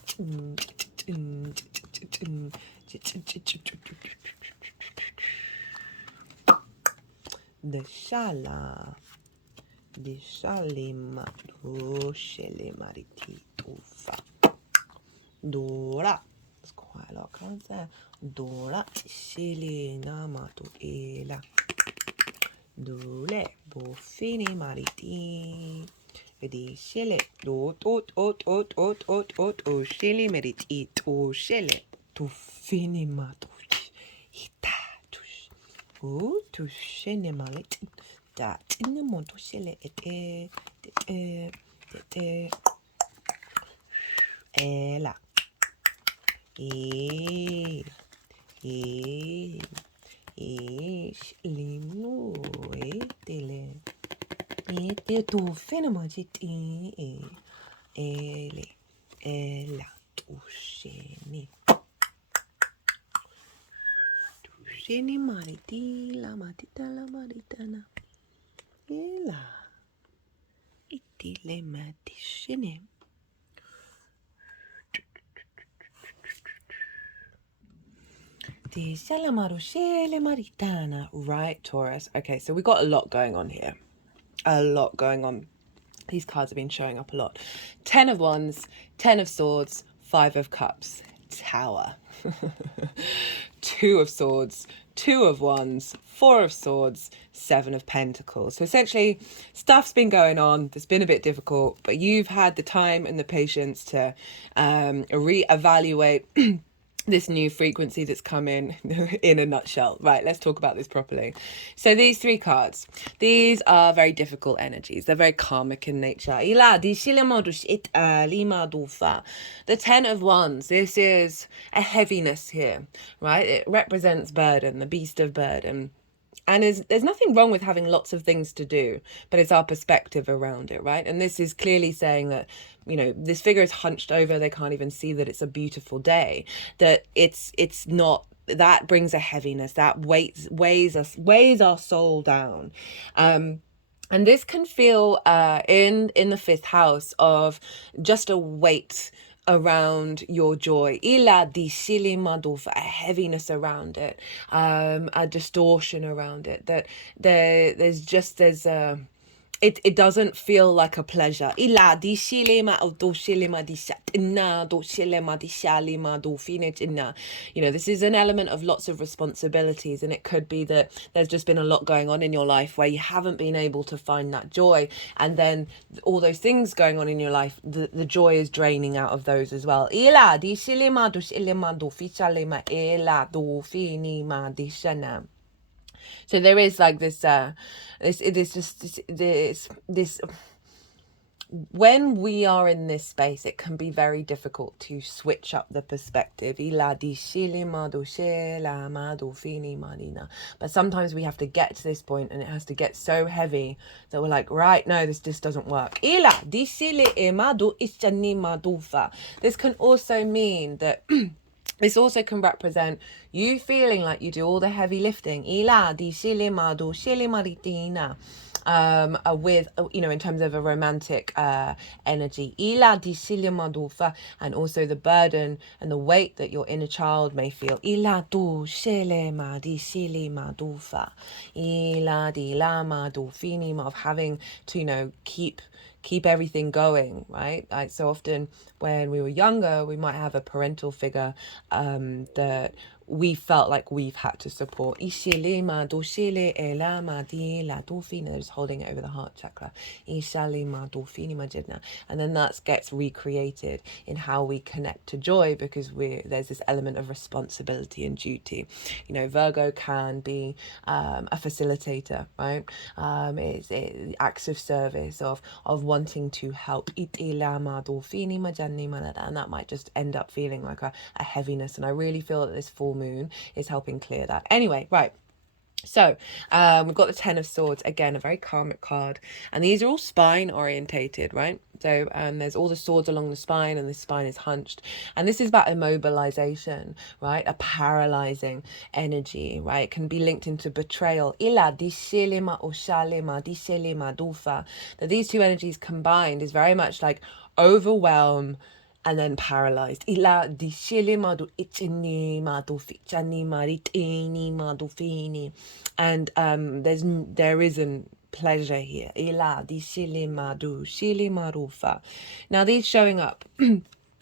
The shala. Di shalima. Do shele marititufa. Dora. There's quite a lot of cards there. Dora. Shili namato ela. Dole. Bofini mariti. Di shele. O shili meriti. O shele. Tu fini mato. Hita. Tu shene maliti. Da. In the monto shele. Ela. Linu etele. Tu fenomagiti. Ele. Ela. Tu sheni. shini mariti la matita la maritana. Ela. Itile matishini. Right, Taurus. Okay, so we got a lot going on here. A lot going on. These cards have been showing up a lot. 10 of Wands, 10 of Swords, 5 of Cups, Tower. 2 of Swords, 2 of Wands, 4 of Swords, 7 of Pentacles. So essentially, stuff's been going on. It's been a bit difficult, but you've had the time and the patience to reevaluate this new frequency that's come in a nutshell. Right, let's talk about this properly. So these 3 cards, these are very difficult energies. They're very karmic in nature. The 10 of Wands, this is a heaviness here, right? It represents burden, the beast of burden. And there's nothing wrong with having lots of things to do, but it's our perspective around it, right? And this is clearly saying that, you know, this figure is hunched over. They can't even see that it's a beautiful day, that it's not, that brings a heaviness that weighs our soul down. And this can feel in the 5th house of just a weight around your joy, a heaviness around it, a distortion around it, that there's it doesn't feel like a pleasure. You know, this is an element of lots of responsibilities, and it could be that there's just been a lot going on in your life where you haven't been able to find that joy, and then all those things going on in your life, the joy is draining out of those as well. So there is like this when we are in this space, it can be very difficult to switch up the perspective. But sometimes we have to get to this point, and it has to get so heavy that we're like, right, no, this just doesn't work. This can also mean that this also can represent you feeling like you do all the heavy lifting. With, you know, in terms of a romantic energy. And also the burden and the weight that your inner child may feel. Of having to, you know, keep everything going, right? Like, so often when we were younger, we might have a parental figure that we felt like we've had to support. Just holding it over the heart chakra. And then that gets recreated in how we connect to joy, because there's this element of responsibility and duty. You know, Virgo can be a facilitator, right? It's acts of service, of wanting to help. And that might just end up feeling like a heaviness. And I really feel that this full moon is helping clear that. Anyway, right. So we've got the 10 of Swords, again, a very karmic card, and these are all spine orientated, right? So there's all the swords along the spine, and the spine is hunched, and this is about immobilization, right? A paralyzing energy, right? It can be linked into betrayal. That these two energies combined is very much like overwhelm and then paralyzed. And there isn't pleasure here. Now these showing up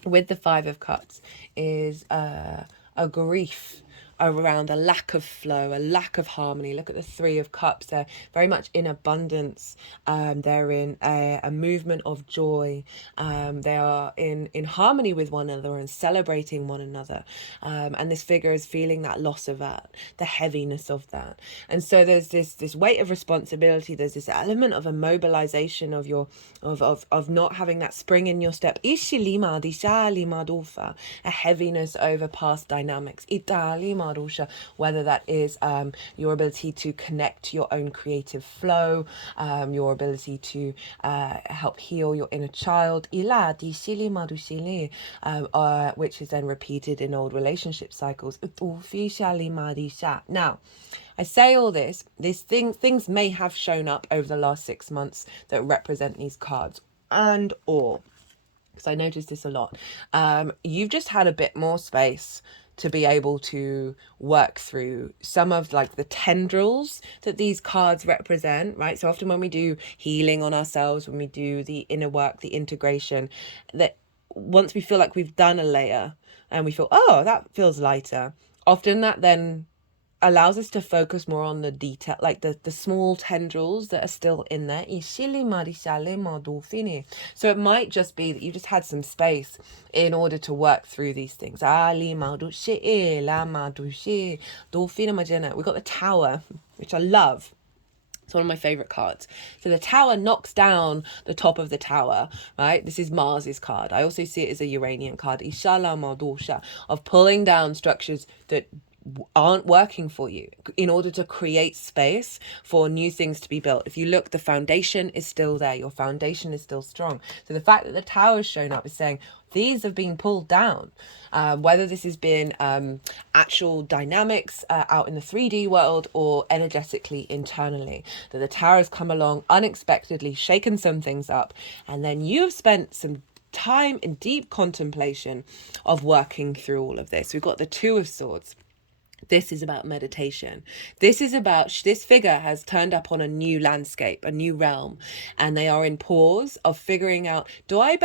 with the 5 of Cups is a grief around a lack of flow, a lack of harmony. Look at the 3 of Cups. They're very much in abundance. They're in a movement of joy. They are in harmony with one another and celebrating one another. And this figure is feeling that loss of that, the heaviness of that. And so there's this weight of responsibility. There's this element of immobilization of your of not having that spring in your step. A heaviness over past dynamics. madusha, whether that is your ability to connect your own creative flow, your ability to help heal your inner child, ila di shili madushili, which is then repeated in old relationship cycles. Now, I say all this, things may have shown up over the last 6 months that represent these cards, and or, because I noticed this a lot, you've just had a bit more space to be able to work through some of like the tendrils that these cards represent, right? So often when we do healing on ourselves, when we do the inner work, the integration, that once we feel like we've done a layer and we feel, oh, that feels lighter, often that then allows us to focus more on the detail, like the small tendrils that are still in there. So it might just be that you just had some space in order to work through these things. We got the Tower, which I love. It's one of my favorite cards. So the Tower knocks down the top of the tower, right? This is Mars's card. I also see it as a Uranian card, Ishala Mardosha, of pulling down structures that aren't working for you in order to create space for new things to be built. If you look, the foundation is still there. Your foundation is still strong. So the fact that the Tower's shown up is saying these have been pulled down. Whether this has been actual dynamics out in the 3D world or energetically internally, that the Tower has come along unexpectedly, shaken some things up, and then you've spent some time in deep contemplation of working through all of this. We've got the Two of Swords. This is about meditation. This is about, this figure has turned up on a new landscape, a new realm, and they are in pause of figuring out, do I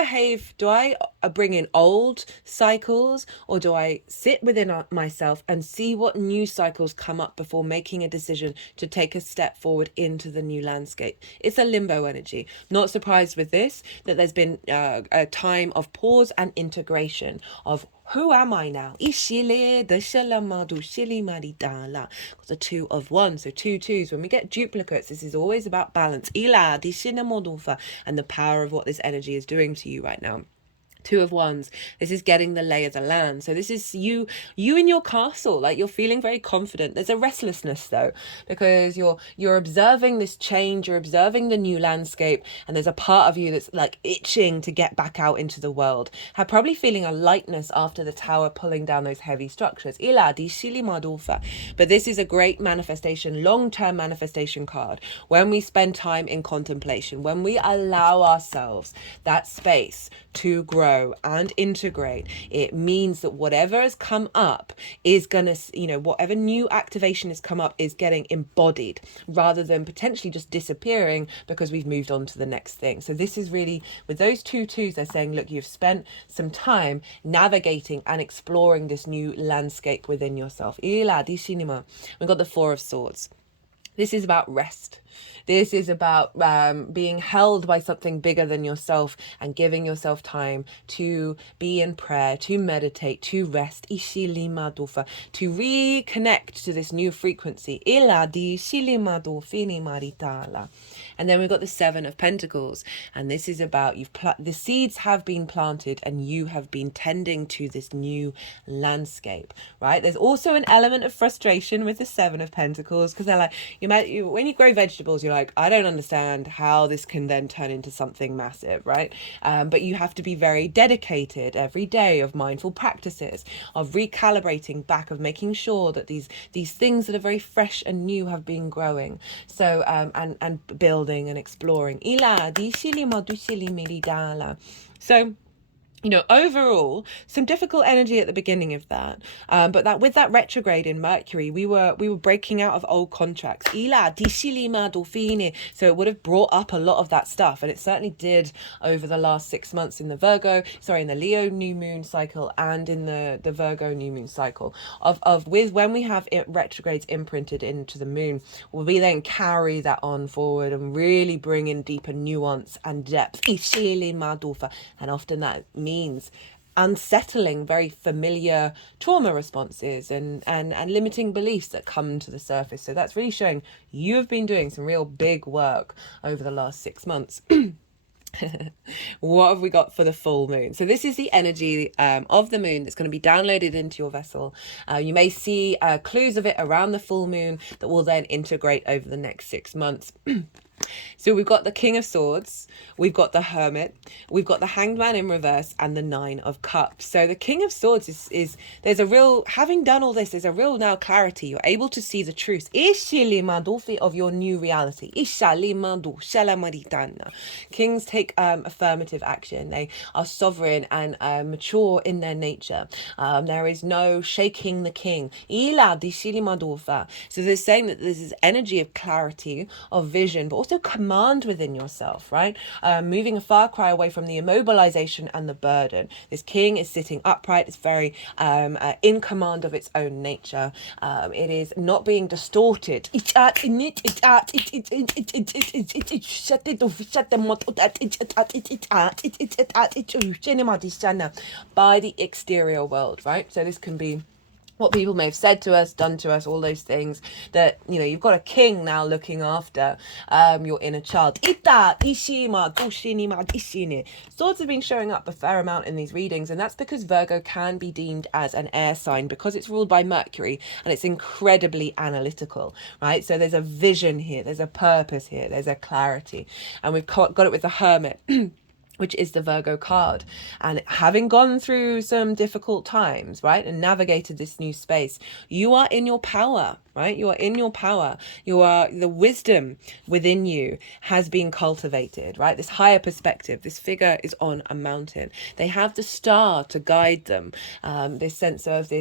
bring in old cycles, or do I sit within myself and see what new cycles come up before making a decision to take a step forward into the new landscape? It's a limbo energy. Not surprised with this, that there's been a time of pause and integration of, who am I now? Because the Two of Wands, so two twos. When we get duplicates, this is always about balance. And the power of what this energy is doing to you right now. Two of Wands, this is getting the lay of the land. So this is you in your castle, like you're feeling very confident. There's a restlessness though, because you're observing this change, you're observing the new landscape, and there's a part of you that's like itching to get back out into the world. Probably feeling a lightness after the Tower pulling down those heavy structures. But this is a great manifestation, long-term manifestation card. When we spend time in contemplation, when we allow ourselves that space to grow and integrate, it means that whatever has come up is gonna, whatever new activation has come up is getting embodied rather than potentially just disappearing because we've moved on to the next thing. So this is really, with those two twos, they're saying, look, you've spent some time navigating and exploring this new landscape within yourself. We've got the Four of Swords. This is about rest. This is about being held by something bigger than yourself and giving yourself time to be in prayer, to meditate, to rest, to reconnect to this new frequency. And then we've got the Seven of Pentacles, and this is about the seeds have been planted and you have been tending to this new landscape, right? There's also an element of frustration with the Seven of Pentacles, because they're like, when you grow vegetables, you're like, I don't understand how this can then turn into something massive, right? But you have to be very dedicated every day of mindful practices, of recalibrating back, of making sure that these things that are very fresh and new have been growing. So and building and exploring. So, overall, some difficult energy at the beginning of that. But that with that retrograde in Mercury, we were breaking out of old contracts. So it would have brought up a lot of that stuff, and it certainly did over the last 6 months in the Leo new moon cycle and in the Virgo new moon cycle. When we have retrogrades imprinted into the moon, we then carry that on forward and really bring in deeper nuance and depth. And often that means unsettling very familiar trauma responses and limiting beliefs that come to the surface. So that's really showing you have been doing some real big work over the last 6 months. What have we got for the full moon? So this is the energy of the moon that's going to be downloaded into your vessel. You may see clues of it around the full moon that will then integrate over the next 6 months. So we've got the King of Swords, we've got the Hermit, we've got the Hanged Man in reverse, and the Nine of Cups. So the King of Swords is there's a real, having done all this, there's a real now clarity. You're able to see the truth of your new reality. Kings take affirmative action. They are sovereign and mature in their nature. There is no shaking the king. So they're saying that there's this energy of clarity, of vision, but also command within yourself, right? Moving a far cry away from the immobilization and the burden. This king is sitting upright. It's very in command of its own nature. It is not being distorted by the exterior world, right? So this can be what people may have said to us, done to us, all those things that, you know, you've got a king now looking after your inner child. Swords have been showing up a fair amount in these readings, and that's because Virgo can be deemed as an air sign because it's ruled by Mercury and it's incredibly analytical, right? So there's a vision here, there's a purpose here, there's a clarity. And we've got it with the Hermit. Which is the Virgo card. And having gone through some difficult times, right, and navigated this new space, you are in your power, right? You are in your power. The wisdom within you has been cultivated, right? This higher perspective, this figure is on a mountain. They have the star to guide them. This sense of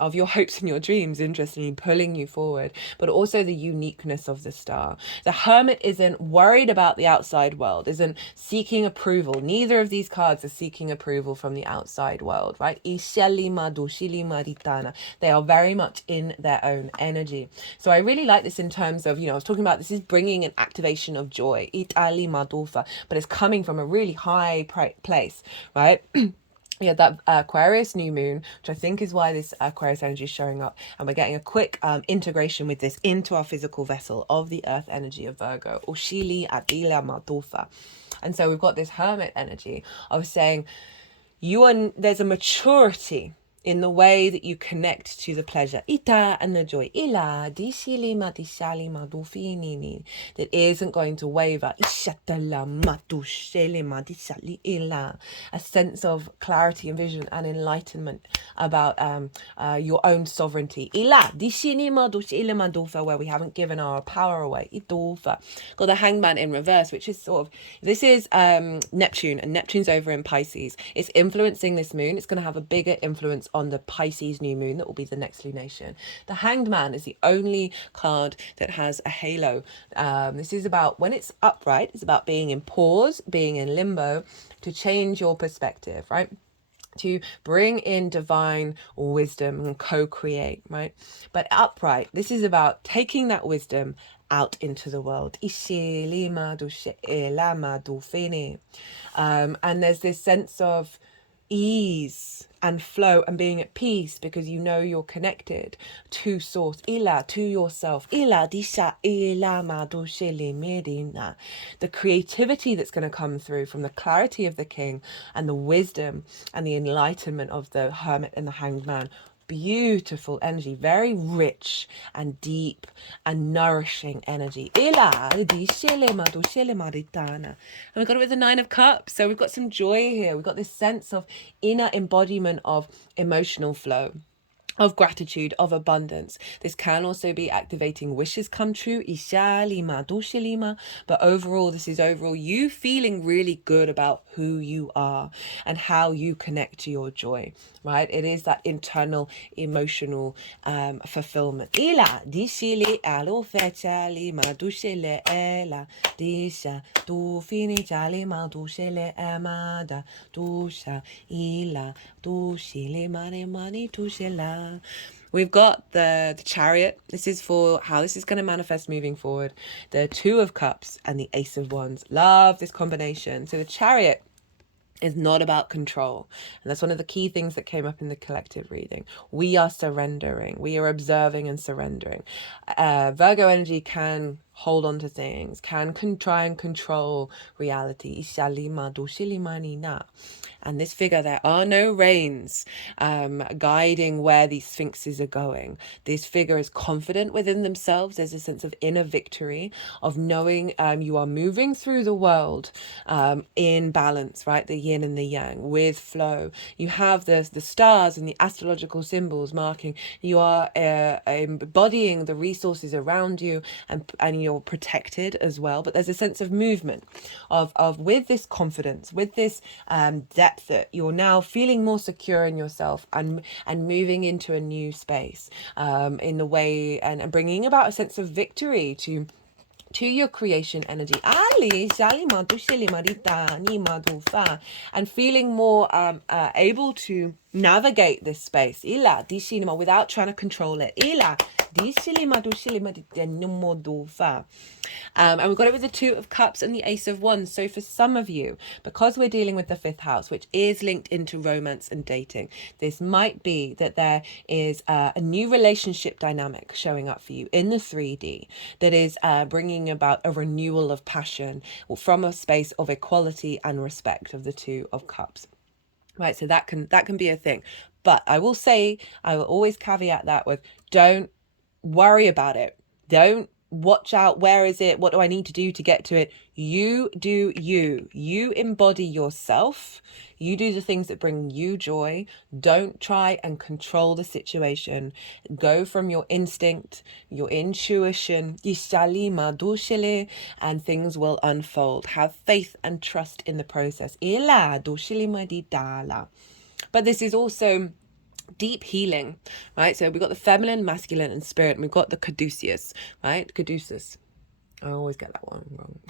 of your hopes and your dreams, interestingly, pulling you forward, but also the uniqueness of the star. The Hermit isn't worried about the outside world, isn't seeking approval. Neither of these cards are seeking approval from the outside world, right? They are very much in their own energy. So I really like this in terms of, I was talking about this is bringing an activation of joy, but it's coming from a really high place, right? Yeah, that Aquarius new moon, which I think is why this Aquarius energy is showing up. And we're getting a quick integration with this into our physical vessel of the earth energy of Virgo. And so we've got this Hermit energy of saying there's a maturity in the way that you connect to the pleasure and the joy that isn't going to waver. A sense of clarity and vision and enlightenment about your own sovereignty, where we haven't given our power away. Got the Hangman in reverse, which is this is Neptune, and Neptune's over in Pisces. It's influencing this moon. It's going to have a bigger influence on the Pisces new moon that will be the next lunation. The Hanged Man is the only card that has a halo. This is about, when it's upright, it's about being in pause, being in limbo, to change your perspective, right? To bring in divine wisdom and co-create, right? But upright, this is about taking that wisdom out into the world. And there's this sense of ease and flow and being at peace because you know you're connected to source, to yourself. The creativity that's going to come through from the clarity of the king and the wisdom and the enlightenment of the Hermit and the Hanged Man. Beautiful energy, very rich and deep and nourishing energy. And we got it with the Nine of Cups. So we've got some joy here. We've got this sense of inner embodiment of emotional flow, of gratitude, of abundance. This can also be activating wishes come true. But overall, this is you feeling really good about who you are and how you connect to your joy, right? It is that internal emotional fulfillment. We've got the Chariot. This is for how this is going to manifest moving forward. The Two of Cups and the Ace of Wands. Love this combination. So the Chariot is not about control. And that's one of the key things that came up in the collective reading. We are surrendering. We are observing and surrendering. Virgo energy can hold on to things, can try and control reality. And this figure, there are no reins guiding where these sphinxes are going. This figure is confident within themselves. There's a sense of inner victory, of knowing you are moving through the world in balance, right? The yin and the yang, with flow. You have the stars and the astrological symbols marking you are embodying the resources around you, and you're protected as well. But there's a sense of movement, of with this confidence, with this depth, that you're now feeling more secure in yourself, and moving into a new space in the way, and bringing about a sense of victory to your creation energy. And feeling more able to navigate this space without trying to control it. And we've got it with the Two of Cups and the Ace of Wands. So for some of you, because we're dealing with the fifth house, which is linked into romance and dating, this might be that there is a new relationship dynamic showing up for you in the 3D that is bringing about a renewal of passion from a space of equality and respect of the Two of Cups. Right, so that can be a thing. But I will always caveat that with, don't worry about it. Don't watch out, where is it? What do I need to do to get to it? You do you. You embody yourself. You do the things that bring you joy. Don't try and control the situation. Go from your instinct, your intuition, and things will unfold. Have faith and trust in the process. But this is also deep healing, right? So we've got the feminine, masculine, and spirit, and we've got the caduceus, right? Caduceus. I always get that one wrong.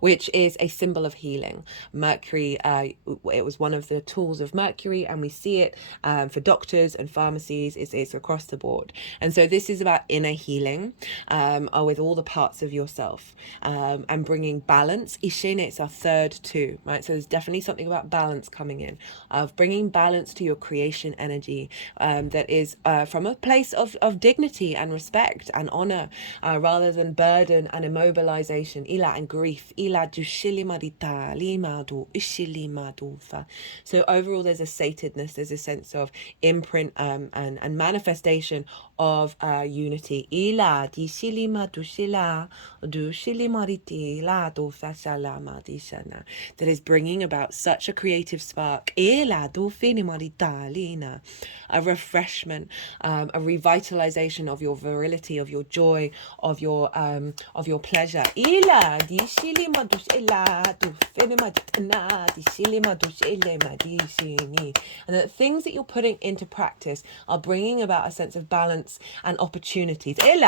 Which is a symbol of healing. Mercury, it was one of the tools of Mercury, and we see it for doctors and pharmacies. It's across the board. And so this is about inner healing with all the parts of yourself, and bringing balance. Ishine, it's our third two, right? So there's definitely something about balance coming in, of bringing balance to your creation energy that is from a place of dignity and respect and honor, rather than burden and immobilization, and grief. So overall, there's a satedness, there's a sense of imprint and manifestation of unity. That is bringing about such a creative spark, a refreshment, a revitalization of your virility, of your joy, of your pleasure. And the things that you're putting into practice are bringing about a sense of balance and opportunities. Okay,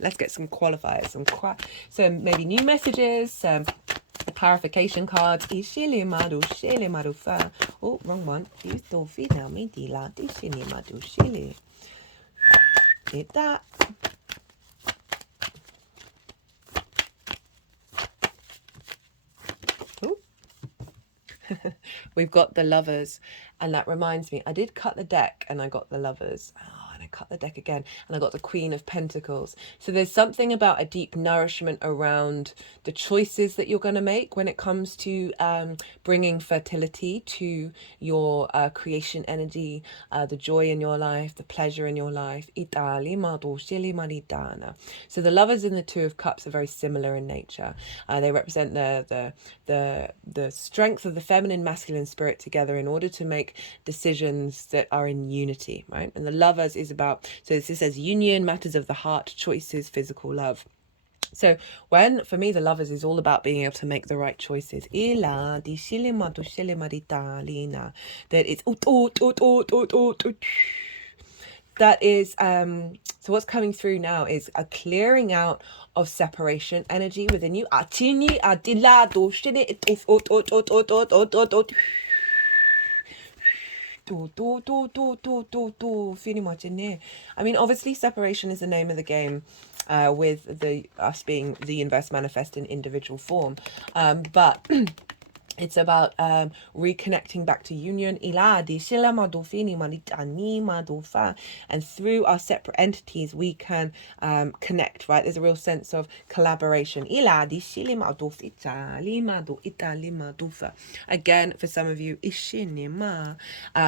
let's get some qualifiers, so maybe new messages, some clarification cards. Oh, wrong one. Did that. Oh. We've got the Lovers, and that reminds me, I did cut the deck and I got the Lovers. And I cut the deck again and I got the Queen of Pentacles. So there's something about a deep nourishment around the choices that you're going to make when it comes to bringing fertility to your creation energy, the joy in your life, the pleasure in your life. So the Lovers and the Two of Cups are very similar in nature. They represent the strength of the feminine, masculine spirit together in order to make decisions that are in unity, right? And the Lovers is about, so this says union, matters of the heart, choices, physical love. So for me, the Lovers is all about being able to make the right choices. That is, so what's coming through now is a clearing out of separation energy within you. I mean, obviously separation is the name of the game, with us being the universe manifest in individual form, but It's about reconnecting back to union. And through our separate entities, we can connect, right? There's a real sense of collaboration. Again, for some of you,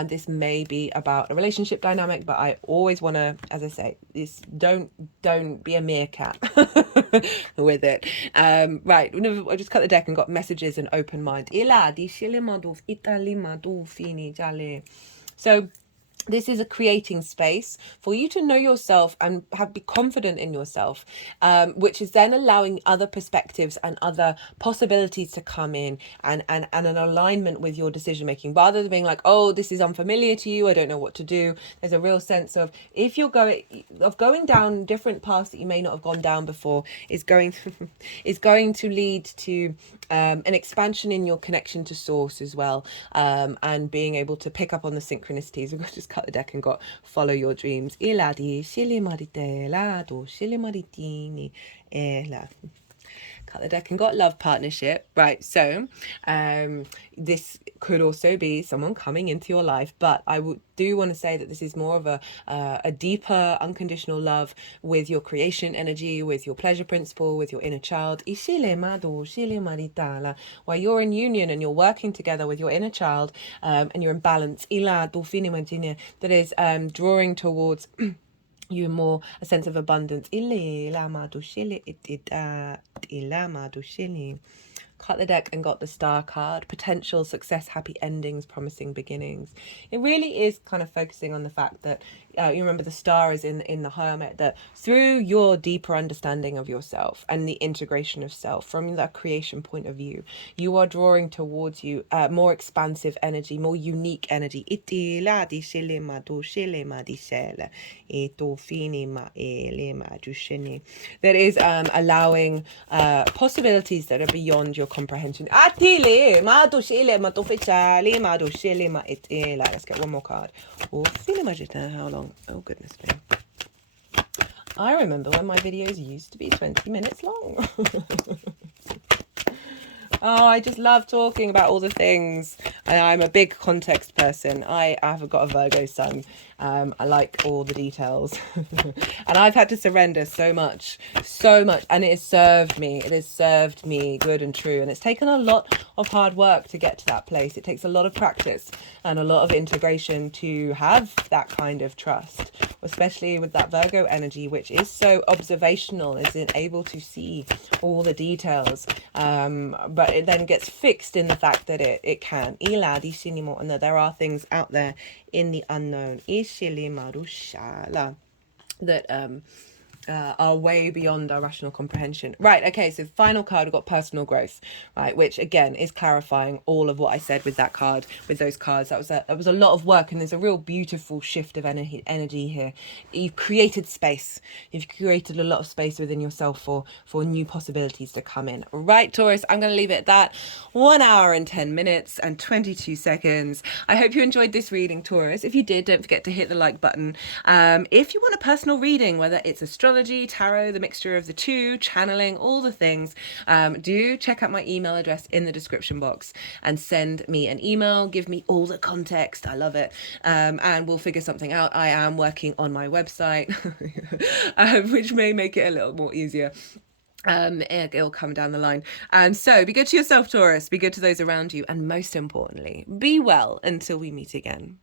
this may be about a relationship dynamic, but I always want to, as I say, this don't be a meerkat with it. Right, I just cut the deck and got messages and open mind. So this is a creating space for you to know yourself and be confident in yourself, which is then allowing other perspectives and other possibilities to come in, and an alignment with your decision making, rather than being like, oh, this is unfamiliar to you, I don't know what to do. There's a real sense of, if you're going down different paths that you may not have gone down before, is going to lead to an expansion in your connection to source as well, and being able to pick up on the synchronicities. We've got just cut the deck and got follow your dreams. Cut the deck and got love partnership. Right, so this could also be someone coming into your life, but I do want to say that this is more of a deeper unconditional love with your creation energy, with your pleasure principle, with your inner child. While you're in union and you're working together with your inner child, and you're in balance, that is drawing towards you more a sense of abundance. Cut the deck and got the star card. Potential, success, happy endings, promising beginnings. It really is kind of focusing on the fact that you remember the star is in the Hermit, that through your deeper understanding of yourself and the integration of self from that creation point of view, you are drawing towards you more expansive energy, more unique energy. That is allowing possibilities that are beyond your comprehension. Let's get one more card. How long? Oh, goodness me. I remember when my videos used to be 20 minutes long. Oh, I just love talking about all the things. I'm a big context person. I have got a Virgo sun. I like all the details. And I've had to surrender so much. And it has served me. It has served me good and true. And it's taken a lot of hard work to get to that place. It takes a lot of practice and a lot of integration to have that kind of trust, especially with that Virgo energy, which is so observational, isn't able to see all the details. But it then gets fixed in the fact that it can. And that there are things out there in the unknown. That are way beyond our rational comprehension. Right, okay, so final card, we've got personal growth, right, which again is clarifying all of what I said with that card, with those cards. That was a lot of work, and there's a real beautiful shift of energy here. You've created space. You've created a lot of space within yourself for new possibilities to come in. Right, Taurus, I'm going to leave it at that. 1 hour and 10 minutes and 22 seconds. I hope you enjoyed this reading, Taurus. If you did, don't forget to hit the like button. If you want a personal reading, whether it's astrology, tarot, the mixture of the two, channeling, all the things, do check out my email address in the description box and send me an email. Give me all the context. I love it. And we'll figure something out. I am working on my website, which may make it a little more easier. It'll come down the line. So be good to yourself, Taurus. Be good to those around you. And most importantly, be well until we meet again.